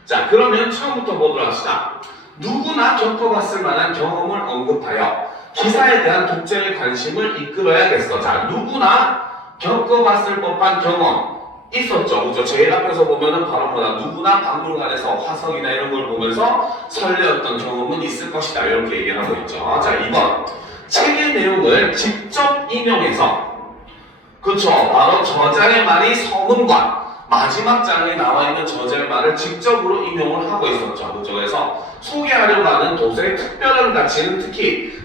자, 그러면 처음부터 보도록 합시다. 누구나 겪어봤을 만한 경험을 언급하여 기사에 대한 독자의 관심을 이끌어야겠어. 자, 누구나 겪어봤을 법한 경험 있었죠. 그죠? 제일 앞에서 보면은 바로 뭐다? 누구나 박물관에서 화석이나 이런 걸 보면서 설레었던 경험은 있을 것이다. 이렇게 얘기를 하고 있죠. 자, 2번. 책의 내용을 직접 인용해서 그쵸? 바로 저자의 말이 서문과 마지막 장에 나와 있는 저자의 말을 직접으로 인용을 하고 있었죠. 그쵸? 그래서 소개하려고 하는 도서의 특별한 가치는 특히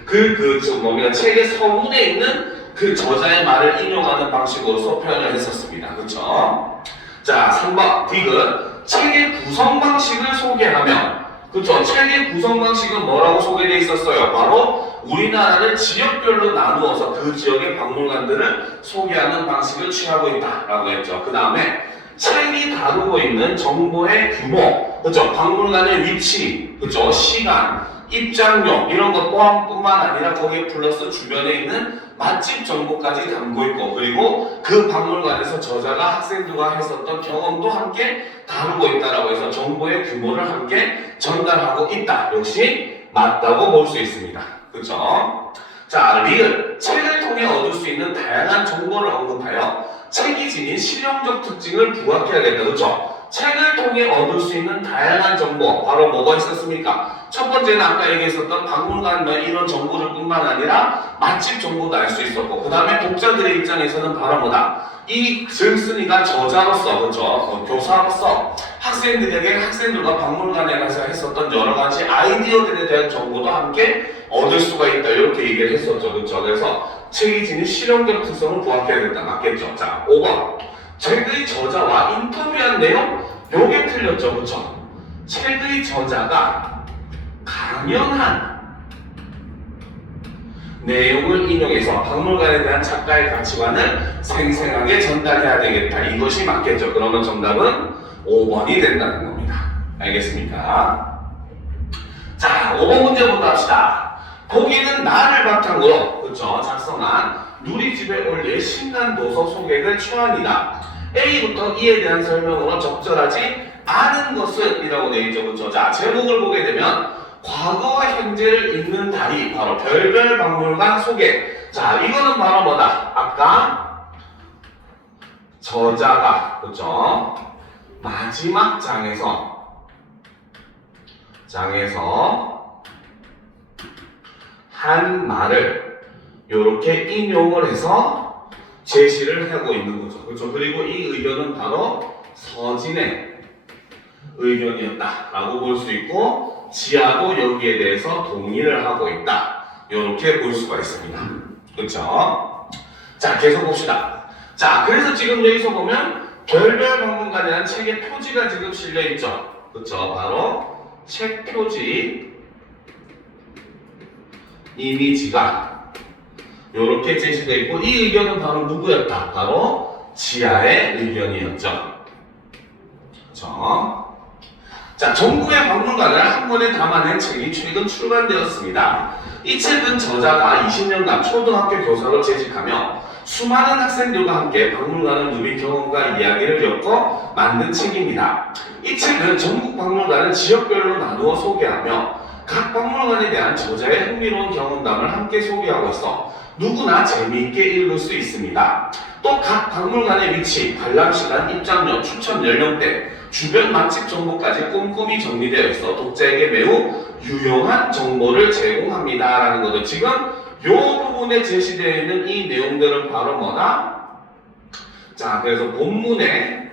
책의 서문에 있는 그 저자의 말을 인용하는 방식으로서 표현을 했었습니다. 그쵸? 자, 3번 디귿 책의 구성 방식을 소개하면 그쵸? 책의 구성 방식은 뭐라고 소개되어 있었어요? 바로 우리나라를 지역별로 나누어서 그 지역의 박물관들을 소개하는 방식을 취하고 있다라고 했죠. 그 다음에 책이 다루고 있는 정보의 규모, 그쵸? 박물관의 위치, 그쵸? 시간, 입장료 이런 것 또한뿐만 아니라 거기에 플러스 주변에 있는 맛집 정보까지 담고 있고, 그리고 그 박물관에서 저자가 학생들과 했었던 경험도 함께 다루고 있다라고 해서 정보의 규모를 함께 전달하고 있다. 역시 맞다고 볼 수 있습니다. 그쵸? 자, 리을 책을 통해 얻을 수 있는 다양한 정보를 언급하여 책이 지닌 실용적 특징을 부각해야겠다. 그쵸? 책을 통해 얻을 수 있는 다양한 정보, 바로 뭐가 있었습니까? 첫 번째는 아까 얘기했었던 박물관 이런 정보들 뿐만 아니라 맛집 정보도 알 수 있었고, 그 다음에 독자들의 입장에서는 바로 뭐다? 이 글쓴이가 저자로서, 그쵸? 교사로서 학생들과 박물관에 가서 했었던 여러 가지 아이디어들에 대한 정보도 함께 얻을 수가 있다. 이렇게 얘기를 했었죠. 그쵸? 그래서 책이 지닌 실용적 특성을 부각해야 된다. 맞겠죠? 자, 5번. 책의 저자와 인터뷰한 내용? 요게 틀렸죠. 그쵸? 책의 저자가 강연한 내용을 인용해서 박물관에 대한 작가의 가치관을 생생하게 전달해야 되겠다. 이것이 맞겠죠. 그러면 정답은 5번이 된다는 겁니다. 알겠습니까? 자, 5번 문제부터 합시다. 거기는 나를 바탕으로 그쵸? 작성한 누리집에 올릴 신간도서 소개를 초안이다. A부터 E에 대한 설명으로 적절하지 않은 것은 이라고 되어 있죠. 그쵸? 자, 제목을 보게 되면 과거와 현재를 잇는 다리, 바로 별별 박물관 소개. 자, 이거는 바로 뭐다? 아까 저자가 그쵸? 마지막 장에서 한 말을 이렇게 인용을 해서 제시를 하고 있는 거죠. 그렇죠? 그리고 이 의견은 바로 서진의 의견이었다라고 볼 수 있고, 지하도 여기에 대해서 동의를 하고 있다. 이렇게 볼 수가 있습니다. 그렇죠? 자, 계속 봅시다. 자, 그래서 지금 여기서 보면 별별 박물관이라는 책의 표지가 지금 실려 있죠. 그렇죠? 바로 책 표지 이미지가 이렇게 제시되어 있고, 이 의견은 바로 누구였다? 바로 지하의 의견이었죠. 그렇죠? 자, 전국의 박물관을 한 권에 담아낸 책이 최근 출간되었습니다. 이 책은 저자가 20년간 초등학교 교사로 재직하며 수많은 학생들과 함께 박물관을 누빈 경험과 이야기를 엮어 만든 책입니다. 이 책은 전국 박물관을 지역별로 나누어 소개하며 각 박물관에 대한 저자의 흥미로운 경험담을 함께 소개하고 있어 누구나 재미있게 읽을 수 있습니다. 또 각 박물관의 위치, 관람시간, 입장료, 추천 연령대, 주변 맛집 정보까지 꼼꼼히 정리되어 있어 독자에게 매우 유용한 정보를 제공합니다. 라는 거죠. 지금 이 부분에 제시되어 있는 이 내용들은 바로 뭐다? 자, 그래서 본문에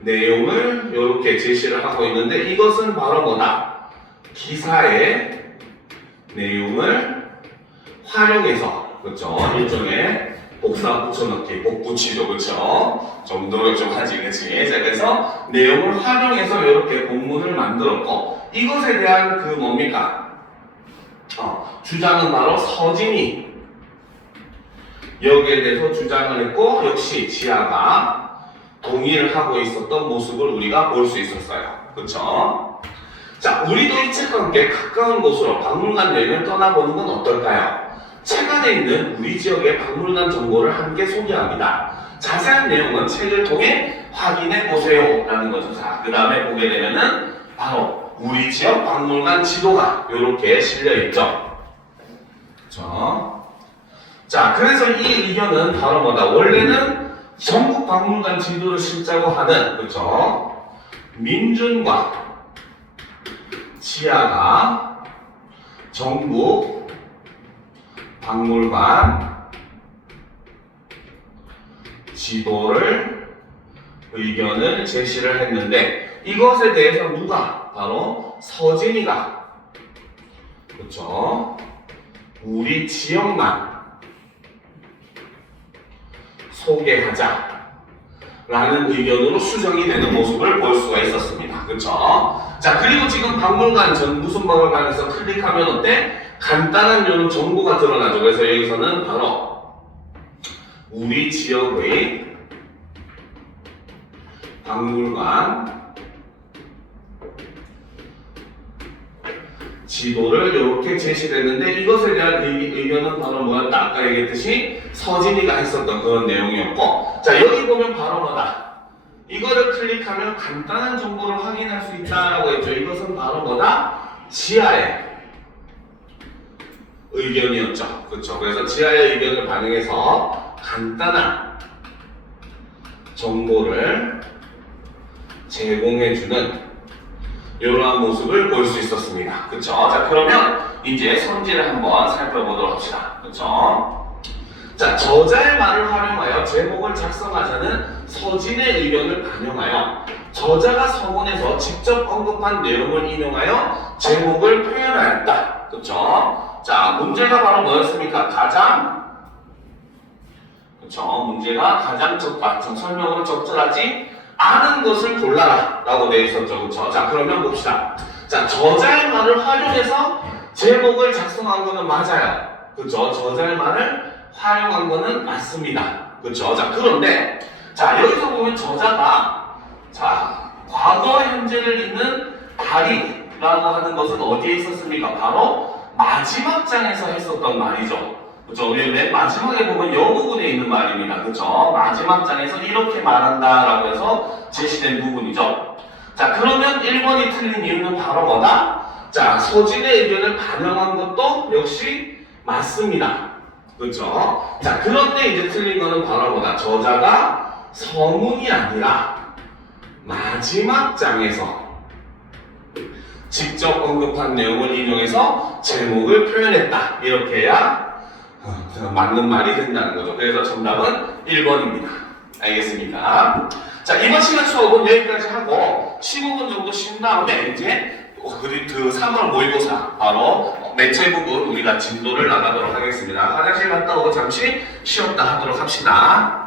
내용을 이렇게 제시를 하고 있는데, 이것은 바로 뭐다? 기사의 내용을 활용해서, 그렇죠? 일종의 복사 붙여넣기, 복붙이죠, 그렇죠? 좀 노력 좀 하지, 그렇지? 자, 그래서 내용을 활용해서 이렇게 본문을 만들었고, 이것에 대한 그 뭡니까? 주장은 바로 서진이 여기에 대해서 주장을 했고, 역시 지하가 동의를 하고 있었던 모습을 우리가 볼 수 있었어요. 그렇죠? 자, 우리도 이 책과 함께 가까운 곳으로 박물관 여행을 떠나보는 건 어떨까요? 책 안에 있는 우리 지역의 박물관 정보를 함께 소개합니다. 자세한 내용은 책을 통해 확인해 보세요 라는 거죠. 자, 그 다음에 보게 되면은 바로 우리 지역 박물관 지도가 이렇게 실려있죠. 그렇죠? 자, 그래서 이 의견은 바로 뭐다? 원래는 전국 박물관 지도를 실자고 하는, 그렇죠? 민준과 지하가 전국 박물관 지도를 의견을 제시를 했는데, 이것에 대해서 누가? 바로 서진이가, 그렇죠? 우리 지역만 소개하자 라는 의견으로 수정이 되는 모습을 볼 수가 있었습니다. 그쵸? 자, 그리고 지금 박물관, 무슨 박물관에서 클릭하면 어때? 간단한 요런 정보가 드러나죠. 그래서 여기서는 바로 우리 지역의 박물관 지도를 이렇게 제시됐는데 이것에 대한 의견은 바로 뭐였다? 아까 얘기했듯이 서진이가 했었던 그런 내용이었고, 자, 여기 보면 바로 뭐다? 이거를 클릭하면 간단한 정보를 확인할 수 있다라고 했죠. 이것은 바로 뭐다? 지하의 의견이었죠. 그렇죠? 그래서 지하의 의견을 반영해서 간단한 정보를 제공해주는 이러한 모습을 볼 수 있었습니다. 그쵸? 자, 그러면 이제 성질을 한번 살펴보도록 합시다. 그쵸? 자, 저자의 말을 활용하여 제목을 작성하자는 서진의 의견을 반영하여 저자가 서문에서 직접 언급한 내용을 인용하여 제목을 표현하였다. 그쵸? 자, 문제가 바로 뭐였습니까? 그쵸? 문제가 가장 설명으로 적절하지 아는 것을 골라라 라고 되어 있었죠. 그쵸? 자, 그러면 봅시다. 자, 저자의 말을 활용해서 제목을 작성한 거는 맞아요. 그쵸? 저자의 말을 활용한 거는 맞습니다. 그쵸? 자, 그런데 자, 여기서 보면 저자가 자, 과거 현재를 잇는 다리라고 하는 것은 어디에 있었습니까? 바로 마지막 장에서 했었던 말이죠. 그쵸? 맨 마지막에 보면 여 부분에 있는 말입니다. 그쵸? 마지막 장에서 이렇게 말한다라고 해서 제시된 부분이죠. 자, 그러면 1번이 틀린 이유는 바로 뭐다? 자, 서진의 의견을 반영한 것도 역시 맞습니다. 그쵸? 자, 그런데 이제 틀린 거는 바로 뭐다? 저자가 서문이 아니라 마지막 장에서 직접 언급한 내용을 인용해서 제목을 표현했다. 이렇게 해야 맞는 말이 된다는 거죠. 그래서 정답은 1번입니다. 알겠습니까? 자, 이번 시간 수업은 여기까지 하고 15분 정도 쉰 다음에 이제 그 3월 모의고사 바로 매체 부분 우리가 진도를 나가도록 하겠습니다. 화장실 갔다 오고 잠시 쉬었다 하도록 합시다.